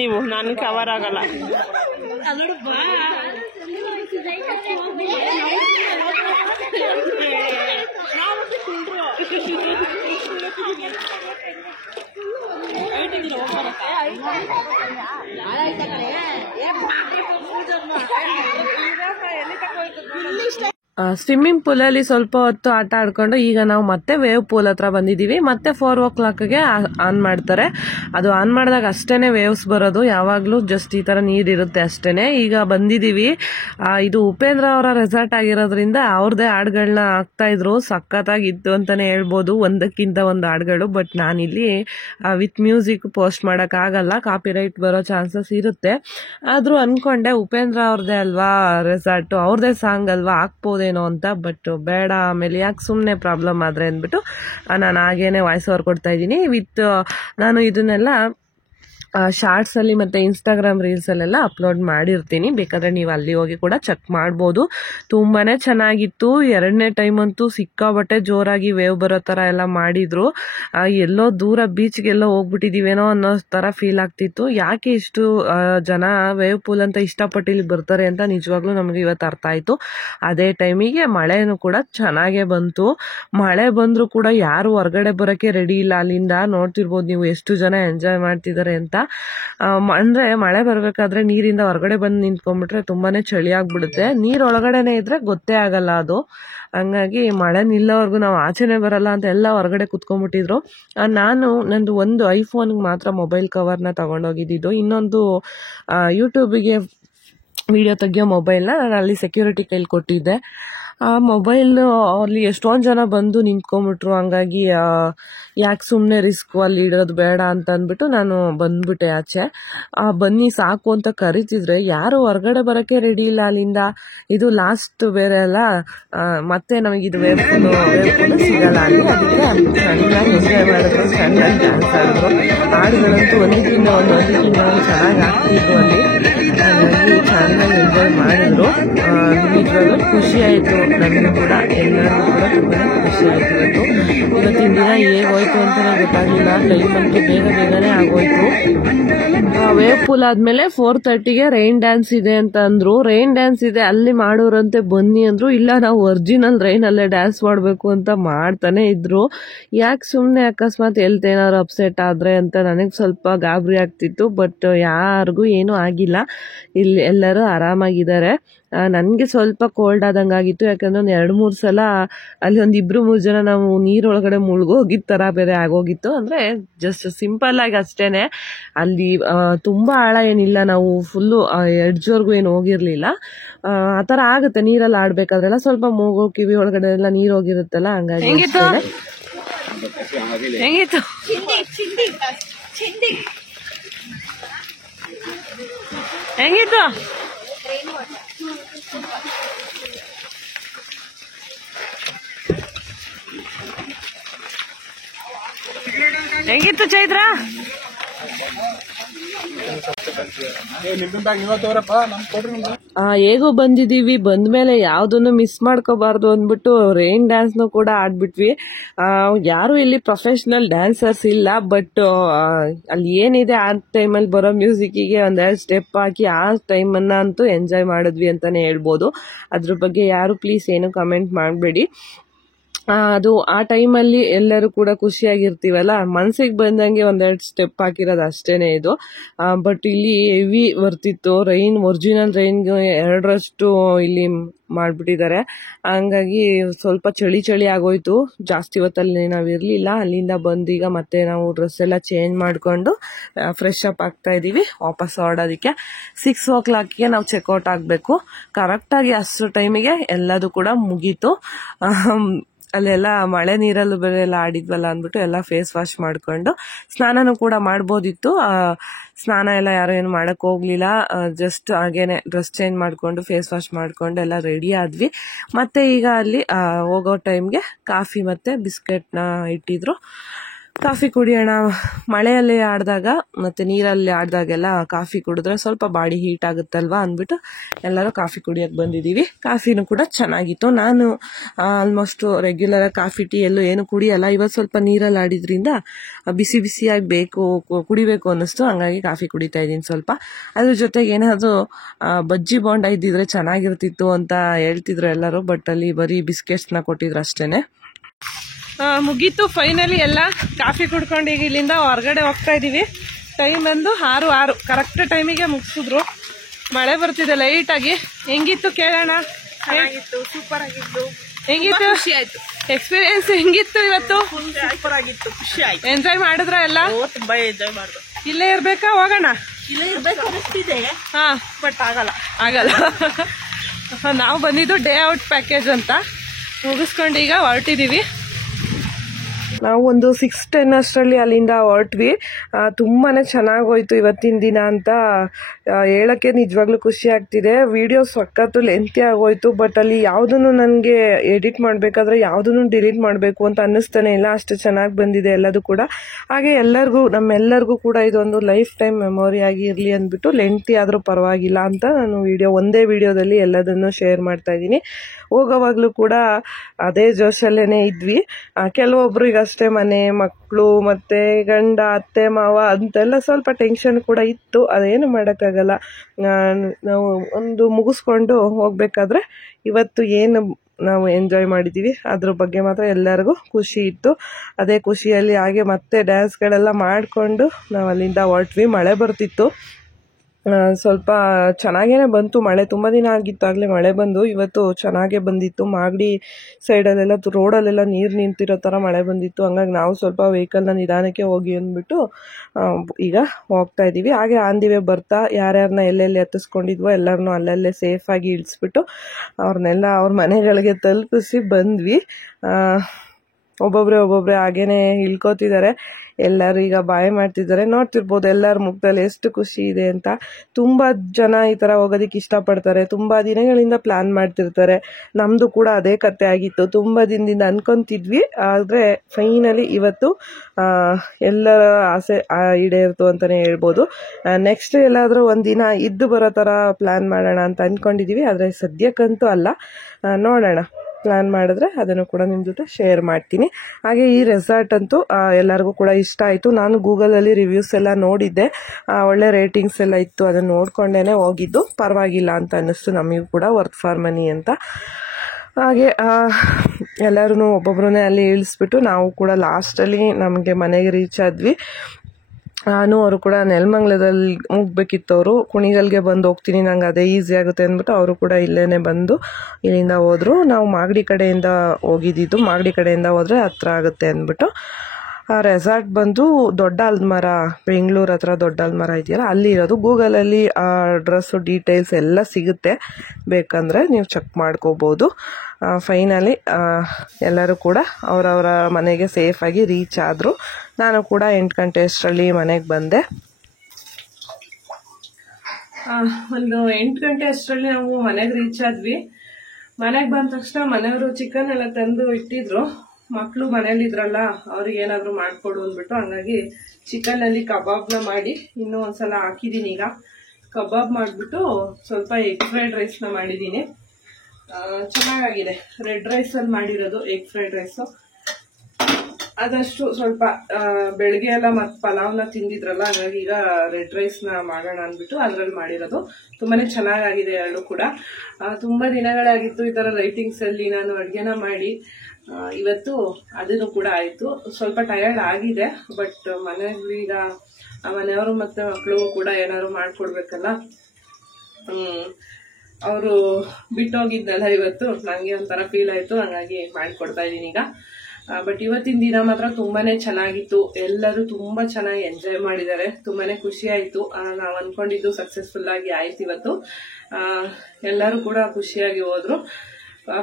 ನೀವು ನಾನು ಕವರ್ ಆಗಲ್ಲ. ಸ್ವಿಮ್ಮಿಂಗ್ ಪೂಲಲ್ಲಿ ಸ್ವಲ್ಪ ಹೊತ್ತು ಆಟ ಆಡ್ಕೊಂಡು ಈಗ ನಾವು ಮತ್ತೆ ವೇವ್ ಪೂಲ್ ಹತ್ರ ಬಂದಿದ್ದೀವಿ. ಮತ್ತೆ 4 o'clock ಆನ್ ಮಾಡ್ತಾರೆ. ಅದು ಆನ್ ಮಾಡಿದಾಗ ಅಷ್ಟೇನೆ ವೇವ್ಸ್ ಬರೋದು, ಯಾವಾಗಲೂ ಜಸ್ಟ್ ಈ ಥರ ನೀರಿರುತ್ತೆ ಅಷ್ಟೇನೆ. ಈಗ ಬಂದಿದ್ದೀವಿ. ಇದು ಉಪೇಂದ್ರ ಅವರ ರೆಸಾರ್ಟ್ ಆಗಿರೋದ್ರಿಂದ ಅವ್ರದ್ದೇ ಹಾಡುಗಳನ್ನ ಹಾಕ್ತಾ ಇದ್ರು. ಸಖತ್ತಾಗಿತ್ತು ಅಂತಾನೆ ಹೇಳ್ಬೋದು, ಒಂದಕ್ಕಿಂತ ಒಂದು ಹಾಡುಗಳು. ಬಟ್ ನಾನಿಲ್ಲಿ ವಿತ್ ಮ್ಯೂಸಿಕ್ ಪೋಸ್ಟ್ ಮಾಡೋಕ್ಕಾಗಲ್ಲ, ಕಾಪಿರೈಟ್ ಬರೋ ಚಾನ್ಸಸ್ ಇರುತ್ತೆ. ಆದರೂ ಅನ್ಕೊಂಡೆ ಉಪೇಂದ್ರ ಅವ್ರದ್ದೇ ಅಲ್ವಾ ರೆಸಾರ್ಟು, ಅವ್ರದ್ದೇ ಸಾಂಗ್ ಅಲ್ವಾ, ಹಾಕ್ಬೋದೇನೋ ಅಂತ. ಬಟ್ ಬೇಡ, ಆಮೇಲೆ ಯಾಕೆ ಸುಮ್ಮನೆ ಪ್ರಾಬ್ಲಮ್ ಆದರೆ ಅಂದ್ಬಿಟ್ಟು ನಾನು ಹಾಗೇನೆ ವಾಯ್ಸ್ ಓವರ್ ಕೊಡ್ತಾ ಇದ್ದೀನಿ. ನಾನು ಇದನ್ನೆಲ್ಲ ಶಾರ್ಟ್ಸ್ ಅಲ್ಲಿ ಮತ್ತೆ ಇನ್ಸ್ಟಾಗ್ರಾಮ್ ರೀಲ್ಸ್ ಅಲ್ಲೆಲ್ಲ ಅಪ್ಲೋಡ್ ಮಾಡಿರ್ತೀನಿ, ಬೇಕಾದ್ರೆ ನೀವು ಅಲ್ಲಿ ಹೋಗಿ ಕೂಡ ಚೆಕ್ ಮಾಡ್ಬೋದು. ತುಂಬಾನೇ ಚೆನ್ನಾಗಿತ್ತು. 2ನೇ ಟೈಮ್ ಅಂತೂ ಸಿಕ್ಕಾಬಟ್ಟೆ ಜೋರಾಗಿ ವೇವ್ ಬರೋ ತರ ಎಲ್ಲ ಮಾಡಿದ್ರು. ಎಲ್ಲೋ ದೂರ ಬೀಚ್ಗೆಲ್ಲೋ ಹೋಗ್ಬಿಟ್ಟಿದೀವೇನೋ ಅನ್ನೋ ತರ ಫೀಲ್ ಆಗ್ತಿತ್ತು. ಯಾಕೆ ಇಷ್ಟು ಜನ ವೇವ್ ಪೂಲ್ ಅಂತ ಇಷ್ಟಪಟ್ಟು ಇಲ್ಲಿ ಬರ್ತಾರೆ ಅಂತ ನಿಜವಾಗ್ಲೂ ನಮ್ಗೆ ಇವತ್ತು ಅರ್ಥ ಆಯ್ತು. ಅದೇ ಟೈಮಿಗೆ ಮಳೆನೂ ಕೂಡ ಚೆನ್ನಾಗೇ ಬಂತು. ಮಳೆ ಬಂದ್ರು ಕೂಡ ಯಾರು ಹೊರಗಡೆ ಬರೋಕೆ ರೆಡಿ ಇಲ್ಲ. ಅಲ್ಲಿಂದ ನೋಡ್ತಿರ್ಬೋದು ನೀವು ಎಷ್ಟು ಜನ ಎಂಜಾಯ್ ಮಾಡ್ತಿದ್ದಾರೆ ಅಂತ. ಅಂದ್ರೆ ಮಳೆ ಬರ್ಬೇಕಾದ್ರೆ ನೀರಿಂದ ಹೊರಗಡೆ ಬಂದು ನಿಂತ್ಕೊಂಡ್ಬಿಟ್ರೆ ತುಂಬಾನೇ ಚಳಿ ಆಗ್ಬಿಡುತ್ತೆ. ನೀರ್ ಒಳಗಡೆನೆ ಇದ್ರೆ ಗೊತ್ತೇ ಆಗಲ್ಲ ಅದು. ಹಂಗಾಗಿ ಮಳೆ ನಿಲ್ಲೋವರೆಗೂ ನಾವು ಆಚೆನೆ ಬರಲ್ಲ ಅಂತ ಎಲ್ಲ ಹೊರಗಡೆ ಕುತ್ಕೊಂಡ್ಬಿಟ್ಟಿದ್ರು. ನಂದು ಒಂದು ಐಫೋನ್ಗೆ ಮಾತ್ರ ಮೊಬೈಲ್ ಕವರ್ನ ತಗೊಂಡೋಗಿದ್ದು, ಇನ್ನೊಂದು ಯೂಟ್ಯೂಬಿಗೆ ವಿಡಿಯೋ ತೆಗಿಯೋ ಮೊಬೈಲ್ನ ನಾನು ಅಲ್ಲಿ ಸೆಕ್ಯೂರಿಟಿ ಕೈಲಿ ಕೊಟ್ಟಿದ್ದೆ. ಆ ಮೊಬೈಲ್ ಅಲ್ಲಿ ಎಷ್ಟೊಂದು ಜನ ಬಂದು ನಿಂತ್ಕೊಂಡ್ಬಿಟ್ರು. ಹಂಗಾಗಿ ಯಾಕೆ ಸುಮ್ಮನೆ ರಿಸ್ಕ್ ಅಲ್ಲಿ ಇಡೋದು ಬೇಡ ಅಂತ ಅಂದ್ಬಿಟ್ಟು ನಾನು ಬಂದ್ಬಿಟ್ಟೆ ಆಚೆ. ಬನ್ನಿ ಸಾಕು ಅಂತ ಕರಿತಿದ್ರೆ ಯಾರು ಹೊರಗಡೆ ಬರೋಕ್ಕೆ ರೆಡಿ ಇಲ್ಲ ಅಲ್ಲಿಂದ. ಇದು ಲಾಸ್ಟ್ ಬೇರೆ ಅಲ್ಲ, ಮತ್ತೆ ನಮಗಿದು ವೇವ್ ಪೂಲ್ ಸಿಗಲ್ಲ ಅಲ್ಲಿ. ಅದಕ್ಕೆ ಚೆನ್ನಾಗಿ ಎಂಜಾಯ್ ಮಾಡಿದ್ರು, ಚೆನ್ನಾಗಿ ಡ್ಯಾನ್ಸ್ ಆಡಿದ್ರು. ಹಾಡುಗಳಂತೂ ಒಂದಕ್ಕಿಂತ ಒಂದು ಚೆನ್ನಾಗಿ ಆಗ್ತಿದ್ರು ಅಲ್ಲಿ. ಹಾಗಾಗಿ ಚೆನ್ನಾಗಿ ಎಂಜಾಯ್ ಮಾಡಿದ್ರು. ನಿಜವಾಗ್ಲೂ ಖುಷಿ ಆಯಿತು ನನಗೂ ಕೂಡ, ಎಲ್ಲರಿಗೂ ಕೂಡ ತುಂಬಾ ಖುಷಿ ಆಯಿತು. ಇವತ್ತಿನ ದಿನ ಹೇಗೆ ಹೋಯ್ತು ಅಂತಲೇ ಗೊತ್ತಾಗಲಿಲ್ಲ. ಟೈಮ್ ಅಂತೂ ಬೇಗನೆ ಆಗೋಯ್ತು. ವೇವ್ ಪೂಲ್ ಆದ್ಮೇಲೆ 4:30ಗೆ ರೈನ್ ಡ್ಯಾನ್ಸ್ ಇದೆ ಅಂತ ಅಂದ್ರು. ರೈನ್ ಡ್ಯಾನ್ಸ್ ಇದೆ ಅಲ್ಲಿ ಮಾಡೋರಂತೆ ಬನ್ನಿ ಅಂದ್ರು. ಇಲ್ಲ, ನಾವು ಒರಿಜಿನಲ್ ರೈನ್ ಅಲ್ಲೇ ಡ್ಯಾನ್ಸ್ ಮಾಡಬೇಕು ಅಂತ ಮಾಡ್ತಾನೆ ಇದ್ರು. ಯಾಕೆ ಸುಮ್ಮನೆ ಅಕಸ್ಮಾತ್ ಏನಾದ್ರು ಅಪ್ಸೆಟ್ ಆದ್ರೆ ಅಂತ ನನಗೆ ಸ್ವಲ್ಪ ಗಾಬರಿ ಆಗ್ತಿತ್ತು. ಬಟ್ ಯಾರಿಗೂ ಏನೂ ಆಗಿಲ್ಲ, ಇಲ್ಲಿ ಎಲ್ಲರೂ ಆರಾಮಾಗಿದ್ದಾರೆ. ನನಗೆ ಸ್ವಲ್ಪ ಕೋಲ್ಡ್ ಆದಂಗೆ ಆಗಿತ್ತು, ಯಾಕಂದ್ರೆ ಒಂದು 2-3 ಸಲ ಅಲ್ಲಿ ಒಂದು 2-3 ಜನ ನಾವು ನೀರೊಳಗಡೆ ಮುಳುಗೋಗಿದ್ದ ಥರ ಬೇರೆ ಆಗೋಗಿತ್ತು. ಅಂದರೆ ಜಸ್ಟ್ ಸಿಂಪಲ್ ಆಗಿ ಅಷ್ಟೇನೆ. ಅಲ್ಲಿ ತುಂಬ ಆಳ ಏನಿಲ್ಲ, ನಾವು ಫುಲ್ಲು ಎಡ್ಜ್ವರೆಗೂ ಏನು ಹೋಗಿರಲಿಲ್ಲ. ಆ ಥರ ಆಗುತ್ತೆ ನೀರಲ್ಲಿ ಆಡಬೇಕಾದ್ರೆಲ್ಲ, ಸ್ವಲ್ಪ ಮೂಗು ಕಿವಿ ಒಳಗಡೆ ಎಲ್ಲ ನೀರು ಹೋಗಿರುತ್ತಲ್ಲ, ಹಂಗಾಗಿ ಹೆಂಗಿತ್ತು? ಹೆಂಗಿತ್ತು? ಹೆಂಗಿತ್ತು ಚೈತ್ರ? ಹೇಗೋ ಬಂದಿದೀವಿ, ಬಂದ್ಮೇಲೆ ಯಾವ್ದನ್ನು ಮಿಸ್ ಮಾಡ್ಕೋಬಾರ್ದು ಅಂದ್ಬಿಟ್ಟು ರೈನ್ ಡ್ಯಾನ್ಸ್ನು ಕೂಡ ಆಡ್ಬಿಟ್ವಿ. ಯಾರು ಇಲ್ಲಿ ಪ್ರೊಫೆಷನಲ್ ಡ್ಯಾನ್ಸರ್ಸ್ ಇಲ್ಲ, ಬಟ್ ಅಲ್ಲಿ ಏನಿದೆ ಆ ಟೈಮಲ್ಲಿ ಬರೋ ಮ್ಯೂಸಿಕ್ಕಿಗೆ ಒಂದೆರಡು ಸ್ಟೆಪ್ ಹಾಕಿ ಆ ಟೈಮನ್ನ ಅಂತೂ ಎಂಜಾಯ್ ಮಾಡಿದ್ವಿ ಅಂತಾನೆ ಹೇಳ್ಬೋದು. ಅದ್ರ ಬಗ್ಗೆ ಯಾರು ಪ್ಲೀಸ್ ಏನು ಕಮೆಂಟ್ ಮಾಡಬೇಡಿ. ಅದು ಆ ಟೈಮಲ್ಲಿ ಎಲ್ಲರೂ ಕೂಡ ಖುಷಿಯಾಗಿರ್ತೀವಲ್ಲ, ಮನ್ಸಿಗೆ ಬಂದಂಗೆ ಒಂದೆರಡು ಸ್ಟೆಪ್ ಹಾಕಿರೋದು ಅಷ್ಟೇನೆ ಇದು. ಬಟ್ ಇಲ್ಲಿ ಹೆವಿ ಬರ್ತಿತ್ತು ರೈನ್, ಒರಿಜಿನಲ್ ರೈನ್ಗೆ 2ರಷ್ಟು ಇಲ್ಲಿ ಮಾಡಿಬಿಟ್ಟಿದ್ದಾರೆ. ಹಂಗಾಗಿ ಸ್ವಲ್ಪ ಚಳಿ ಆಗೋಯ್ತು. ಜಾಸ್ತಿ ಹೊತ್ತಲ್ಲಿ ನಾವು ಇರಲಿಲ್ಲ. ಅಲ್ಲಿಂದ ಬಂದೀಗ ಮತ್ತೆ ನಾವು ಡ್ರೆಸ್ ಎಲ್ಲ ಚೇಂಜ್ ಮಾಡಿಕೊಂಡು ಫ್ರೆಶ್ ಅಪ್ ಆಗ್ತಾ ಇದ್ದೀವಿ ವಾಪಸ್ ಹೊರಡೋದಕ್ಕೆ. 6 o'clockಗೆ ನಾವು ಚೆಕ್ಔಟ್ ಆಗಬೇಕು. ಕರೆಕ್ಟಾಗಿ ಅಷ್ಟು ಟೈಮಿಗೆ ಎಲ್ಲದು ಕೂಡ ಮುಗೀತು. ಅಲ್ಲೆಲ್ಲ ಮಳೆ ನೀರಲ್ಲೂ ಬೇರೆ ಎಲ್ಲ ಆಡಿದ್ವಲ್ಲ ಅಂದ್ಬಿಟ್ಟು ಎಲ್ಲ ಫೇಸ್ ವಾಶ್ ಮಾಡಿಕೊಂಡು ಸ್ನಾನನೂ ಕೂಡ ಮಾಡ್ಬೋದಿತ್ತು. ಸ್ನಾನ ಎಲ್ಲ ಯಾರು ಏನು ಮಾಡಕ್ ಹೋಗ್ಲಿಲ್ಲ. ಜಸ್ಟ್ ಹಾಗೇನೆ ಡ್ರೆಸ್ ಚೇಂಜ್ ಮಾಡ್ಕೊಂಡು ಫೇಸ್ ವಾಶ್ ಮಾಡ್ಕೊಂಡು ಎಲ್ಲ ರೆಡಿ ಆದ್ವಿ. ಮತ್ತೆ ಈಗ ಅಲ್ಲಿ ಹೋಗೋ ಟೈಮ್ಗೆ ಕಾಫಿ ಮತ್ತೆ ಬಿಸ್ಕೆಟ್ನ ಇಟ್ಟಿದ್ರು. ಕಾಫಿ ಕುಡಿಯೋಣ, ಮಳೆಯಲ್ಲಿ ಆಡಿದಾಗ ಮತ್ತೆ ನೀರಲ್ಲಿ ಆಡಿದಾಗೆಲ್ಲ ಕಾಫಿ ಕುಡಿದ್ರೆ ಸ್ವಲ್ಪ ಬಾಡಿ ಹೀಟ್ ಆಗುತ್ತಲ್ವಾ ಅಂದ್ಬಿಟ್ಟು ಎಲ್ಲರೂ ಕಾಫಿ ಕುಡಿಯೋಕೆ ಬಂದಿದ್ದೀವಿ. ಕಾಫಿನೂ ಕೂಡ ಚೆನ್ನಾಗಿತ್ತು. ನಾನು ಆಲ್ಮೋಸ್ಟ್ ರೆಗ್ಯುಲರ್ ಕಾಫಿ ಟೀ ಎಲ್ಲೂ ಏನು ಕುಡಿಯಲ್ಲ. ಇವತ್ತು ಸ್ವಲ್ಪ ನೀರಲ್ಲಿ ಆಡಿದ್ರಿಂದ ಬಿಸಿಯಾಗಿ ಕುಡಿಬೇಕು ಅನ್ನಿಸ್ತು. ಹಂಗಾಗಿ ಕಾಫಿ ಕುಡಿತಾ ಇದ್ದೀನಿ ಸ್ವಲ್ಪ. ಅದ್ರ ಜೊತೆಗೆ ಏನಾದರೂ ಬಜ್ಜಿ ಬೋಂಡ ಇದ್ದಿದ್ರೆ ಚೆನ್ನಾಗಿರ್ತಿತ್ತು ಅಂತ ಹೇಳ್ತಿದ್ರು ಎಲ್ಲರೂ. ಬಟ್ ಅಲ್ಲಿ ಬರೀ ಬಿಸ್ಕೆಟ್ಸ್ನ ಕೊಟ್ಟಿದ್ರು ಅಷ್ಟೇನೆ. ಮುಗೀತು ಫೈನಲಿ ಎಲ್ಲ ಕಾಫಿ ಕುಡ್ಕೊಂಡು ಈಗ ಇಲ್ಲಿಂದ ಹೊರಗಡೆ ಹೋಗ್ತಾ ಇದೀವಿ. ಟೈಮ್ ಬಂದು 6 ಕರೆಕ್ಟ್ ಟೈಮಿಗೆ ಮುಗಿಸಿದ್ರು. ಮಳೆ ಬರ್ತಿದೆ ಲೈಟಾಗಿ. ಹೆಂಗಿತ್ತು ಕೇಳೋಣ? ಸೂಪರ್ ಆಗಿತ್ತು. ಹೆಂಗಿತ್ತು? ಖುಷಿ ಆಯ್ತು. ಎಕ್ಸ್ಪೀರಿಯನ್ಸ್ ಹೆಂಗಿತ್ತು ಇವತ್ತು? ಸೂಪರ್ ಆಗಿತ್ತು, ಖುಷಿ ಆಯ್ತು. ಎಂಜಾಯ್ ಮಾಡಿದ್ರ ಎಲ್ಲ? ತುಂಬಾ ಎಂಜಾಯ್ ಮಾಡ್ದು. ಇಲ್ಲೇ ಇರ್ಬೇಕಾ ಹೋಗೋಣ? ಇಲ್ಲೇ ಇರ್ಬೇಕು ಅನಿಸ್ತಿದೆ, ಬಟ್ ಆಗಲ್ಲ. ನಾವು ಬಂದಿದ್ದು ಡೇ ಔಟ್ ಪ್ಯಾಕೇಜ್ ಅಂತ ಮುಗಿಸ್ಕೊಂಡು ಈಗ ಹೊರಟಿದೀವಿ. ನಾವು ಒಂದು 6:10 ಅಷ್ಟರಲ್ಲಿ ಅಲ್ಲಿಂದ ಹೊರಟ್ವಿ. ತುಂಬಾನೇ ಚೆನ್ನಾಗೋಯ್ತು ಇವತ್ತಿನ ದಿನ ಅಂತ ಹೇಳಕ್ಕೆ ನಿಜವಾಗ್ಲೂ ಖುಷಿ ಆಗ್ತಿದೆ. ವಿಡಿಯೋ ಸಖತ್ತು ಲೆಂತಿ ಆಗೋಯ್ತು. ಬಟ್ ಅಲ್ಲಿ ಯಾವುದನ್ನು ನನಗೆ ಎಡಿಟ್ ಮಾಡಬೇಕಾದ್ರೆ ಯಾವುದನ್ನು ಡಿಲೀಟ್ ಮಾಡಬೇಕು ಅಂತ ಅನ್ನಿಸ್ತಾನೆ ಇಲ್ಲ, ಅಷ್ಟು ಚೆನ್ನಾಗಿ ಬಂದಿದೆ ಎಲ್ಲದು ಕೂಡ. ಹಾಗೆ ನಮ್ಮೆಲ್ಲರಿಗೂ ಕೂಡ ಇದೊಂದು ಲೈಫ್ ಟೈಮ್ ಮೆಮೊರಿ ಆಗಿ ಇರಲಿ ಅಂದ್ಬಿಟ್ಟು ಲೆಂತಿ ಆದರೂ ಪರವಾಗಿಲ್ಲ ಅಂತ ನಾನು ಒಂದೇ ವಿಡಿಯೋದಲ್ಲಿ ಎಲ್ಲದನ್ನು ಶೇರ್ ಮಾಡ್ತಾ ಇದ್ದೀನಿ. ಹೋಗೋವಾಗ್ಲೂ ಕೂಡ ಅದೇ ಜೋಶಲ್ಲೇನೆ ಇದ್ವಿ. ಕೆಲವೊಬ್ರು ಈಗಷ್ಟೇ ಮನೆ, ಮಕ್ಕಳು ಮತ್ತೆ ಗಂಡ, ಅತ್ತೆ ಮಾವ ಅಂತೆಲ್ಲ ಸ್ವಲ್ಪ ಟೆನ್ಷನ್ ಕೂಡ ಇತ್ತು. ಅದೇನು ಮಾಡೋಕ್ಕಾಗಲ್ಲ. ನಾವು ಒಂದು ಮುಗಿಸ್ಕೊಂಡು ಹೋಗ್ಬೇಕಾದ್ರೆ ಇವತ್ತು ಏನು ನಾವು ಎಂಜಾಯ್ ಮಾಡಿದ್ದೀವಿ ಅದ್ರ ಬಗ್ಗೆ ಮಾತ್ರ ಎಲ್ಲರಿಗೂ ಖುಷಿ ಇತ್ತು. ಅದೇ ಖುಷಿಯಲ್ಲಿ ಹಾಗೆ ಮತ್ತೆ ಡ್ಯಾನ್ಸ್ಗಳೆಲ್ಲ ಮಾಡಿಕೊಂಡು ನಾವು ಅಲ್ಲಿಂದ ಹೊರಟ್ವಿ. ಮಳೆ ಬರ್ತಿತ್ತು, ಸ್ವಲ್ಪ ಚೆನ್ನಾಗೇನೆ ಬಂತು ಮಳೆ. ತುಂಬ ದಿನ ಆಗಿತ್ತು ಆಗಲೇ ಮಳೆ ಬಂದು. ಇವತ್ತು ಚೆನ್ನಾಗೇ ಬಂದಿತ್ತು. ಮಾಗಡಿ ಸೈಡಲ್ಲೆಲ್ಲ ರೋಡಲ್ಲೆಲ್ಲ ನೀರು ನಿಂತಿರೋ ಥರ ಮಳೆ ಬಂದಿತ್ತು. ಹಂಗಾಗಿ ನಾವು ಸ್ವಲ್ಪ ವೆಹಿಕಲ್ನ ನಿಧಾನಕ್ಕೆ ಹೋಗಿ ಅಂದ್ಬಿಟ್ಟು ಈಗ ಹೋಗ್ತಾ ಇದ್ದೀವಿ. ಹಾಗೆ ಆನ್ ದಿ ವೇ ಬರ್ತಾ ಯಾರ್ಯಾರನ್ನ ಎಲ್ಲೆಲ್ಲಿ ಹತ್ತಿಸ್ಕೊಂಡಿದ್ವೋ ಎಲ್ಲರನ್ನೂ ಅಲ್ಲಲ್ಲೇ ಸೇಫಾಗಿ ಇಳಿಸ್ಬಿಟ್ಟು ಅವ್ರನ್ನೆಲ್ಲ ಅವ್ರ ಮನೆಗಳಿಗೆ ತಲುಪಿಸಿ ಬಂದ್ವಿ. ಒಬ್ಬೊಬ್ರೆ ಹಾಗೇನೆ ಇಳ್ಕೋತಿದ್ದಾರೆ. ಎಲ್ಲರೂ ಈಗ ಬಾಯ್ ಮಾಡ್ತಿದ್ದಾರೆ. ನೋಡ್ತಿರ್ಬೋದು ಎಲ್ಲರ ಮುಖದಲ್ಲಿ ಎಷ್ಟು ಖುಷಿ ಇದೆ ಅಂತ. ತುಂಬ ಜನ ಈ ಥರ ಹೋಗೋದಕ್ಕೆ ಇಷ್ಟಪಡ್ತಾರೆ. ತುಂಬ ದಿನಗಳಿಂದ ಪ್ಲಾನ್ ಮಾಡ್ತಿರ್ತಾರೆ. ನಮ್ಮದು ಕೂಡ ಅದೇ ಕತೆ ಆಗಿತ್ತು. ತುಂಬ ದಿನದಿಂದ ಅನ್ಕೊಂತಿದ್ವಿ, ಆದರೆ ಫೈನಲಿ ಇವತ್ತು ಎಲ್ಲರ ಆಸೆ ಈಡೇರ್ತು ಅಂತಲೇ ಹೇಳ್ಬೋದು. ನೆಕ್ಸ್ಟ್ ಎಲ್ಲಾದರೂ ಒಂದಿನ ಇದ್ದು ಬರೋ ಥರ ಪ್ಲಾನ್ ಮಾಡೋಣ ಅಂತ ಅಂದ್ಕೊಂಡಿದ್ದೀವಿ. ಆದರೆ ಸದ್ಯಕ್ಕಂತೂ ಅಲ್ಲ, ನೋಡೋಣ. ಪ್ಲಾನ್ ಮಾಡಿದ್ರೆ ಅದನ್ನು ಕೂಡ ನಿಮ್ಮ ಜೊತೆ ಶೇರ್ ಮಾಡ್ತೀನಿ. ಹಾಗೆ ಈ ರೆಸಾರ್ಟ್ ಅಂತೂ ಎಲ್ಲರಿಗೂ ಕೂಡ ಇಷ್ಟ ಆಯಿತು. ನಾನು ಗೂಗಲಲ್ಲಿ ರಿವ್ಯೂಸ್ ಎಲ್ಲ ನೋಡಿದ್ದೆ, ಒಳ್ಳೆ ರೇಟಿಂಗ್ಸ್ ಎಲ್ಲ ಇತ್ತು. ಅದನ್ನು ನೋಡ್ಕೊಂಡೇ ಹೋಗಿದ್ದು. ಪರವಾಗಿಲ್ಲ ಅಂತ ಅನ್ನಿಸ್ತು ನಮಗೂ ಕೂಡ, ವರ್ತ್ ಫಾರ್ ಮನಿ ಅಂತ. ಹಾಗೆ ಎಲ್ಲರೂ ಒಬ್ಬೊಬ್ಬರನ್ನೇ ಅಲ್ಲಿ ಇಳಿಸ್ಬಿಟ್ಟು ನಾವು ಕೂಡ ಲಾಸ್ಟಲ್ಲಿ ನಮಗೆ ಮನೆಗೆ ರೀಚ್ ಆದ್ವಿ. ನಾನು ಅವರು ಕೂಡ ನೆಲಮಂಗಲದಲ್ಲಿ ಹೋಗ್ಬೇಕಿತ್ತು. ಅವರು ಕುಣಿಗಲ್ಗೆ ಬಂದು ಹೋಗ್ತೀನಿ, ನಂಗೆ ಅದೇ ಈಸಿ ಆಗುತ್ತೆ ಅಂದ್ಬಿಟ್ಟು ಅವರು ಕೂಡ ಇಲ್ಲೇನೆ ಬಂದು ಇಲ್ಲಿಂದ ಹೋದರು. ನಾವು ಮಾಗಡಿ ಕಡೆಯಿಂದ ಹೋಗಿದ್ದಿದ್ದು, ಮಾಗಡಿ ಕಡೆಯಿಂದ ಹೋದರೆ ಹತ್ರ ಆಗುತ್ತೆ ಅಂದ್ಬಿಟ್ಟು. ರೆಸಾರ್ಟ್ ಬಂದು ದೊಡ್ಡ ಆಲ್ಮರ, ಬೆಂಗಳೂರು ಹತ್ರ ದೊಡ್ಡ ಆಲ್ಮರ ಇದೆಯಲ್ಲ ಅಲ್ಲಿ ಇರೋದು. ಗೂಗಲಲ್ಲಿ ಅಡ್ರೆಸ್ಸು ಡೀಟೇಲ್ಸ್ ಎಲ್ಲ ಸಿಗುತ್ತೆ, ಬೇಕಂದರೆ ನೀವು ಚೆಕ್ ಮಾಡ್ಕೋಬೋದು. ಫೈನಲಿ ಎಲ್ಲರೂ ಕೂಡ ಅವರವರ ಮನೆಗೆ ಸೇಫಾಗಿ ರೀಚ್ ಆದರು. ನಾನು ಕೂಡ 8 ಗಂಟೆ ಅಷ್ಟರಲ್ಲಿ ಮನೆಗೆ ಬಂದೆ. ಒಂದು 8 ಗಂಟೆ ಅಷ್ಟರಲ್ಲಿ ನಾವು ಮನೆಗೆ ರೀಚ್ ಆದ್ವಿ. ಮನೆಗೆ ಬಂದ ತಕ್ಷಣ ಮನೆಯವರು ಚಿಕನ್ ಎಲ್ಲ ತಂದು ಇಟ್ಟಿದ್ರು. ಮಕ್ಕಳು ಮನೇಲಿ ಇದ್ರಲ್ಲ ಅವ್ರಿಗೆ ಏನಾದ್ರು ಮಾಡ್ಕೊಡು ಅಂದ್ಬಿಟ್ಟು ಹಂಗಾಗಿ ಚಿಕನ್ ಅಲ್ಲಿ ಕಬಾಬ್ನ ಮಾಡಿ ಇನ್ನೂ ಒಂದ್ಸಲ ಹಾಕಿದೀನಿ. ಈಗ ಕಬಾಬ್ ಮಾಡ್ಬಿಟ್ಟು ಸ್ವಲ್ಪ ಎಗ್ ಫ್ರೈಡ್ ರೈಸ್ ನ ಮಾಡಿದೀನಿ. ಚೆನ್ನಾಗಿದೆ. ರೆಡ್ ರೈಸ್ ಅಲ್ಲಿ ಮಾಡಿರೋದು ಎಗ್ ಫ್ರೈಡ್ ರೈಸ್. ಆದಷ್ಟು ಸ್ವಲ್ಪ ಬೆಳಗ್ಗೆ ಎಲ್ಲ ಮತ್ತೆ ಪಲಾವ್ನ ತಿಂದಿದ್ರಲ್ಲ, ಹಾಗಾಗಿ ಈಗ ರೆಡ್ ರೈಸ್ ನ ಮಾಡೋಣ ಅಂದ್ಬಿಟ್ಟು ಅದ್ರಲ್ಲಿ ಮಾಡಿರೋದು. ತುಂಬಾನೇ ಚೆನ್ನಾಗಿದೆ ಎರಡು ಕೂಡ. ತುಂಬಾ ದಿನಗಳಾಗಿತ್ತು ಈ ತರ ಲೈಟಿಂಗ್ಸ್ ಅಲ್ಲಿ ನಾನು ಅಡ್ಗೆನ ಮಾಡಿ. ಇವತ್ತು ಅದನ್ನು ಕೂಡ ಆಯ್ತು. ಸ್ವಲ್ಪ ಟಯರ್ಡ್ ಆಗಿದೆ, ಬಟ್ ಮನೆಯಲ್ಲಿ ಈಗ ಮನೆಯವರು ಮತ್ತೆ ಮಕ್ಕಳು ಕೂಡ ಏನಾದ್ರು ಮಾಡ್ಕೊಡ್ಬೇಕಲ್ಲ. ಅವರು ಬಿಟ್ಟೋಗಿದ್ದಲ್ಲ ಇವತ್ತು, ನಂಗೆ ಒಂಥರ ಫೀಲ್ ಆಯ್ತು, ಹಂಗಾಗಿ ಮಾಡ್ಕೊಡ್ತಾ ಇದೀನಿ ಈಗ. ಬಟ್ ಇವತ್ತಿನ ದಿನ ಮಾತ್ರ ತುಂಬಾನೇ ಚೆನ್ನಾಗಿತ್ತು. ಎಲ್ಲರೂ ತುಂಬಾ ಚೆನ್ನಾಗಿ ಎಂಜಾಯ್ ಮಾಡಿದ್ದಾರೆ. ತುಂಬಾನೇ ಖುಷಿ ಆಯ್ತು. ನಾವ್ ಅನ್ಕೊಂಡಿದ್ದು ಸಕ್ಸಸ್ಫುಲ್ ಆಗಿ ಆಯ್ತು ಇವತ್ತು. ಎಲ್ಲರೂ ಕೂಡ ಖುಷಿಯಾಗಿ ಹೋದ್ರು.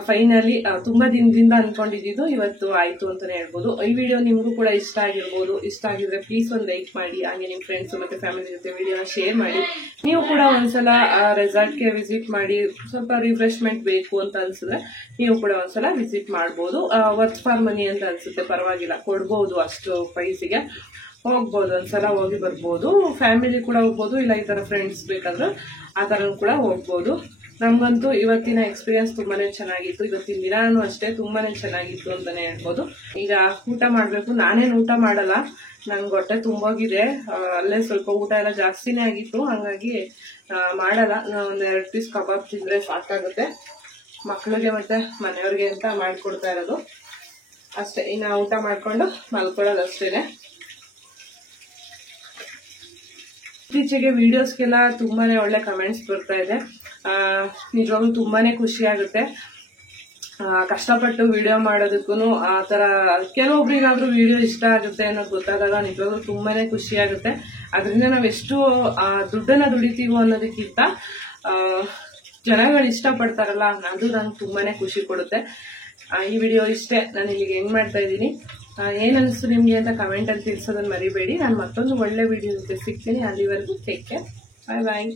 ಫೈನಲಿ ತುಂಬಾ ದಿನದಿಂದ ಅನ್ಕೊಂಡಿದ್ದು ಇವತ್ತು ಆಯ್ತು ಅಂತಾನೆ ಹೇಳ್ಬೋದು. ಈ ವಿಡಿಯೋ ನಿಮ್ಗೂ ಕೂಡ ಇಷ್ಟ ಆಗಿರ್ಬೋದು. ಇಷ್ಟ ಆಗಿದ್ರೆ ಪ್ಲೀಸ್ ಒಂದು ಲೈಕ್ ಮಾಡಿ, ಹಾಗೆ ನಿಮ್ ಫ್ರೆಂಡ್ಸ್ ಮತ್ತೆ ಫ್ಯಾಮಿಲಿ ಜೊತೆ ವಿಡಿಯೋನ ಶೇರ್ ಮಾಡಿ. ನೀವು ಕೂಡ ಒಂದ್ಸಲ ರೆಸಾರ್ಟ್ಗೆ ವಿಸಿಟ್ ಮಾಡಿ, ಸ್ವಲ್ಪ ರಿಫ್ರೆಶ್ಮೆಂಟ್ ಬೇಕು ಅಂತ ಅನ್ಸಿದ್ರೆ ನೀವು ಕೂಡ ಒಂದ್ಸಲ ವಿಸಿಟ್ ಮಾಡ್ಬೋದು. ವರ್ತ್ ಫಾರ್ ಮನಿ ಅಂತ ಅನ್ಸುತ್ತೆ, ಪರವಾಗಿಲ್ಲ, ಕೊಡ್ಬೋದು. ಅಷ್ಟು ಪ್ರೈಸಿಗೆ ಹೋಗ್ಬೋದು, ಒಂದ್ಸಲ ಹೋಗಿ ಬರ್ಬೋದು. ಫ್ಯಾಮಿಲಿ ಕೂಡ ಹೋಗ್ಬೋದು, ಇಲ್ಲ ಈ ತರ ಫ್ರೆಂಡ್ಸ್ ಬೇಕಾದ್ರೆ ಆ ತರ ಕೂಡ ಹೋಗ್ಬೋದು. ನಮ್ಗಂತೂ ಇವತ್ತಿನ ಎಕ್ಸ್ಪೀರಿಯನ್ಸ್ ತುಂಬಾನೇ ಚೆನ್ನಾಗಿತ್ತು. ಇವತ್ತಿನ ದಿನಾನು ಅಷ್ಟೇ ತುಂಬಾನೇ ಚೆನ್ನಾಗಿತ್ತು ಅಂತಾನೆ ಹೇಳ್ಬೋದು. ಈಗ ಊಟ ಮಾಡ್ಬೇಕು. ನಾನೇನು ಊಟ ಮಾಡಲ್ಲ, ನನ್ಗೆ ಹೊಟ್ಟೆ ತುಂಬೋಗಿದೆ. ಅಲ್ಲೇ ಸ್ವಲ್ಪ ಊಟ ಎಲ್ಲ ಜಾಸ್ತಿನೇ ಆಗಿತ್ತು, ಹಂಗಾಗಿ ಮಾಡಲ್ಲ. ಒಂದ್ 2 ಪೀಸ್ ಕಬಾಬ್ ತಿಂದ್ರೆ ಸಾಕಾಗುತ್ತೆ. ಮಕ್ಳಿಗೆ ಮತ್ತೆ ಮನೆಯವ್ರಿಗೆ ಅಂತ ಮಾಡ್ಕೊಡ್ತಾ ಇರೋದು ಅಷ್ಟೇ. ಇನ್ನ ಊಟ ಮಾಡ್ಕೊಂಡು ಮಲ್ಕೊಳ್ಳೋದು ಅಷ್ಟೇನೆ. ಇತ್ತೀಚೆಗೆ ವಿಡಿಯೋಸ್ಗೆಲ್ಲ ತುಂಬಾನೇ ಒಳ್ಳೆ ಕಮೆಂಟ್ಸ್ ಬರ್ತಾ ಇದೆ. ನಿಜವಾಗ್ಲೂ ತುಂಬಾನೇ ಖುಷಿ ಆಗುತ್ತೆ. ಕಷ್ಟಪಟ್ಟು ವಿಡಿಯೋ ಮಾಡೋದಕ್ಕೂ ಆ ತರ ಕೆಲವೊಬ್ರಿಗಾದ್ರೂ ವಿಡಿಯೋ ಇಷ್ಟ ಆಗುತ್ತೆ ಅನ್ನೋದು ಗೊತ್ತಾದಾಗ ನಿಜವಾಗ್ಲೂ ತುಂಬಾನೇ ಖುಷಿ ಆಗುತ್ತೆ. ಅದರಿಂದ ನಾವೆಷ್ಟು ದುಡ್ಡನ್ನ ದುಡಿತೀವೋ ಅನ್ನೋದಕ್ಕಿಂತ ಜನಗಳು ಇಷ್ಟಪಡ್ತಾರಲ್ಲ, ಅದು ನಂಗೆ ತುಂಬಾನೇ ಖುಷಿ ಕೊಡುತ್ತೆ. ಈ ವಿಡಿಯೋ ಇಷ್ಟೇ. ನಾನು ಇಲ್ಲಿಗೆ ಎಂಡ್ ಮಾಡ್ತಾ ಇದ್ದೀನಿ. ಏನ್ ಅನಿಸ್ತು ನಿಮ್ಗೆ ಅಂತ ಕಮೆಂಟ್ ಅಲ್ಲಿ ತಿಳಿಸೋದನ್ನ ಮರಿಬೇಡಿ. ನಾನು ಮತ್ತೊಂದು ಒಳ್ಳೆ ವಿಡಿಯೋ ಜೊತೆ ಸಿಗ್ತೀನಿ. ಅಲ್ಲಿವರೆಗೂ ಟೇಕ್ ಕೇರ್. ಬಾಯ್ ಬಾಯ್.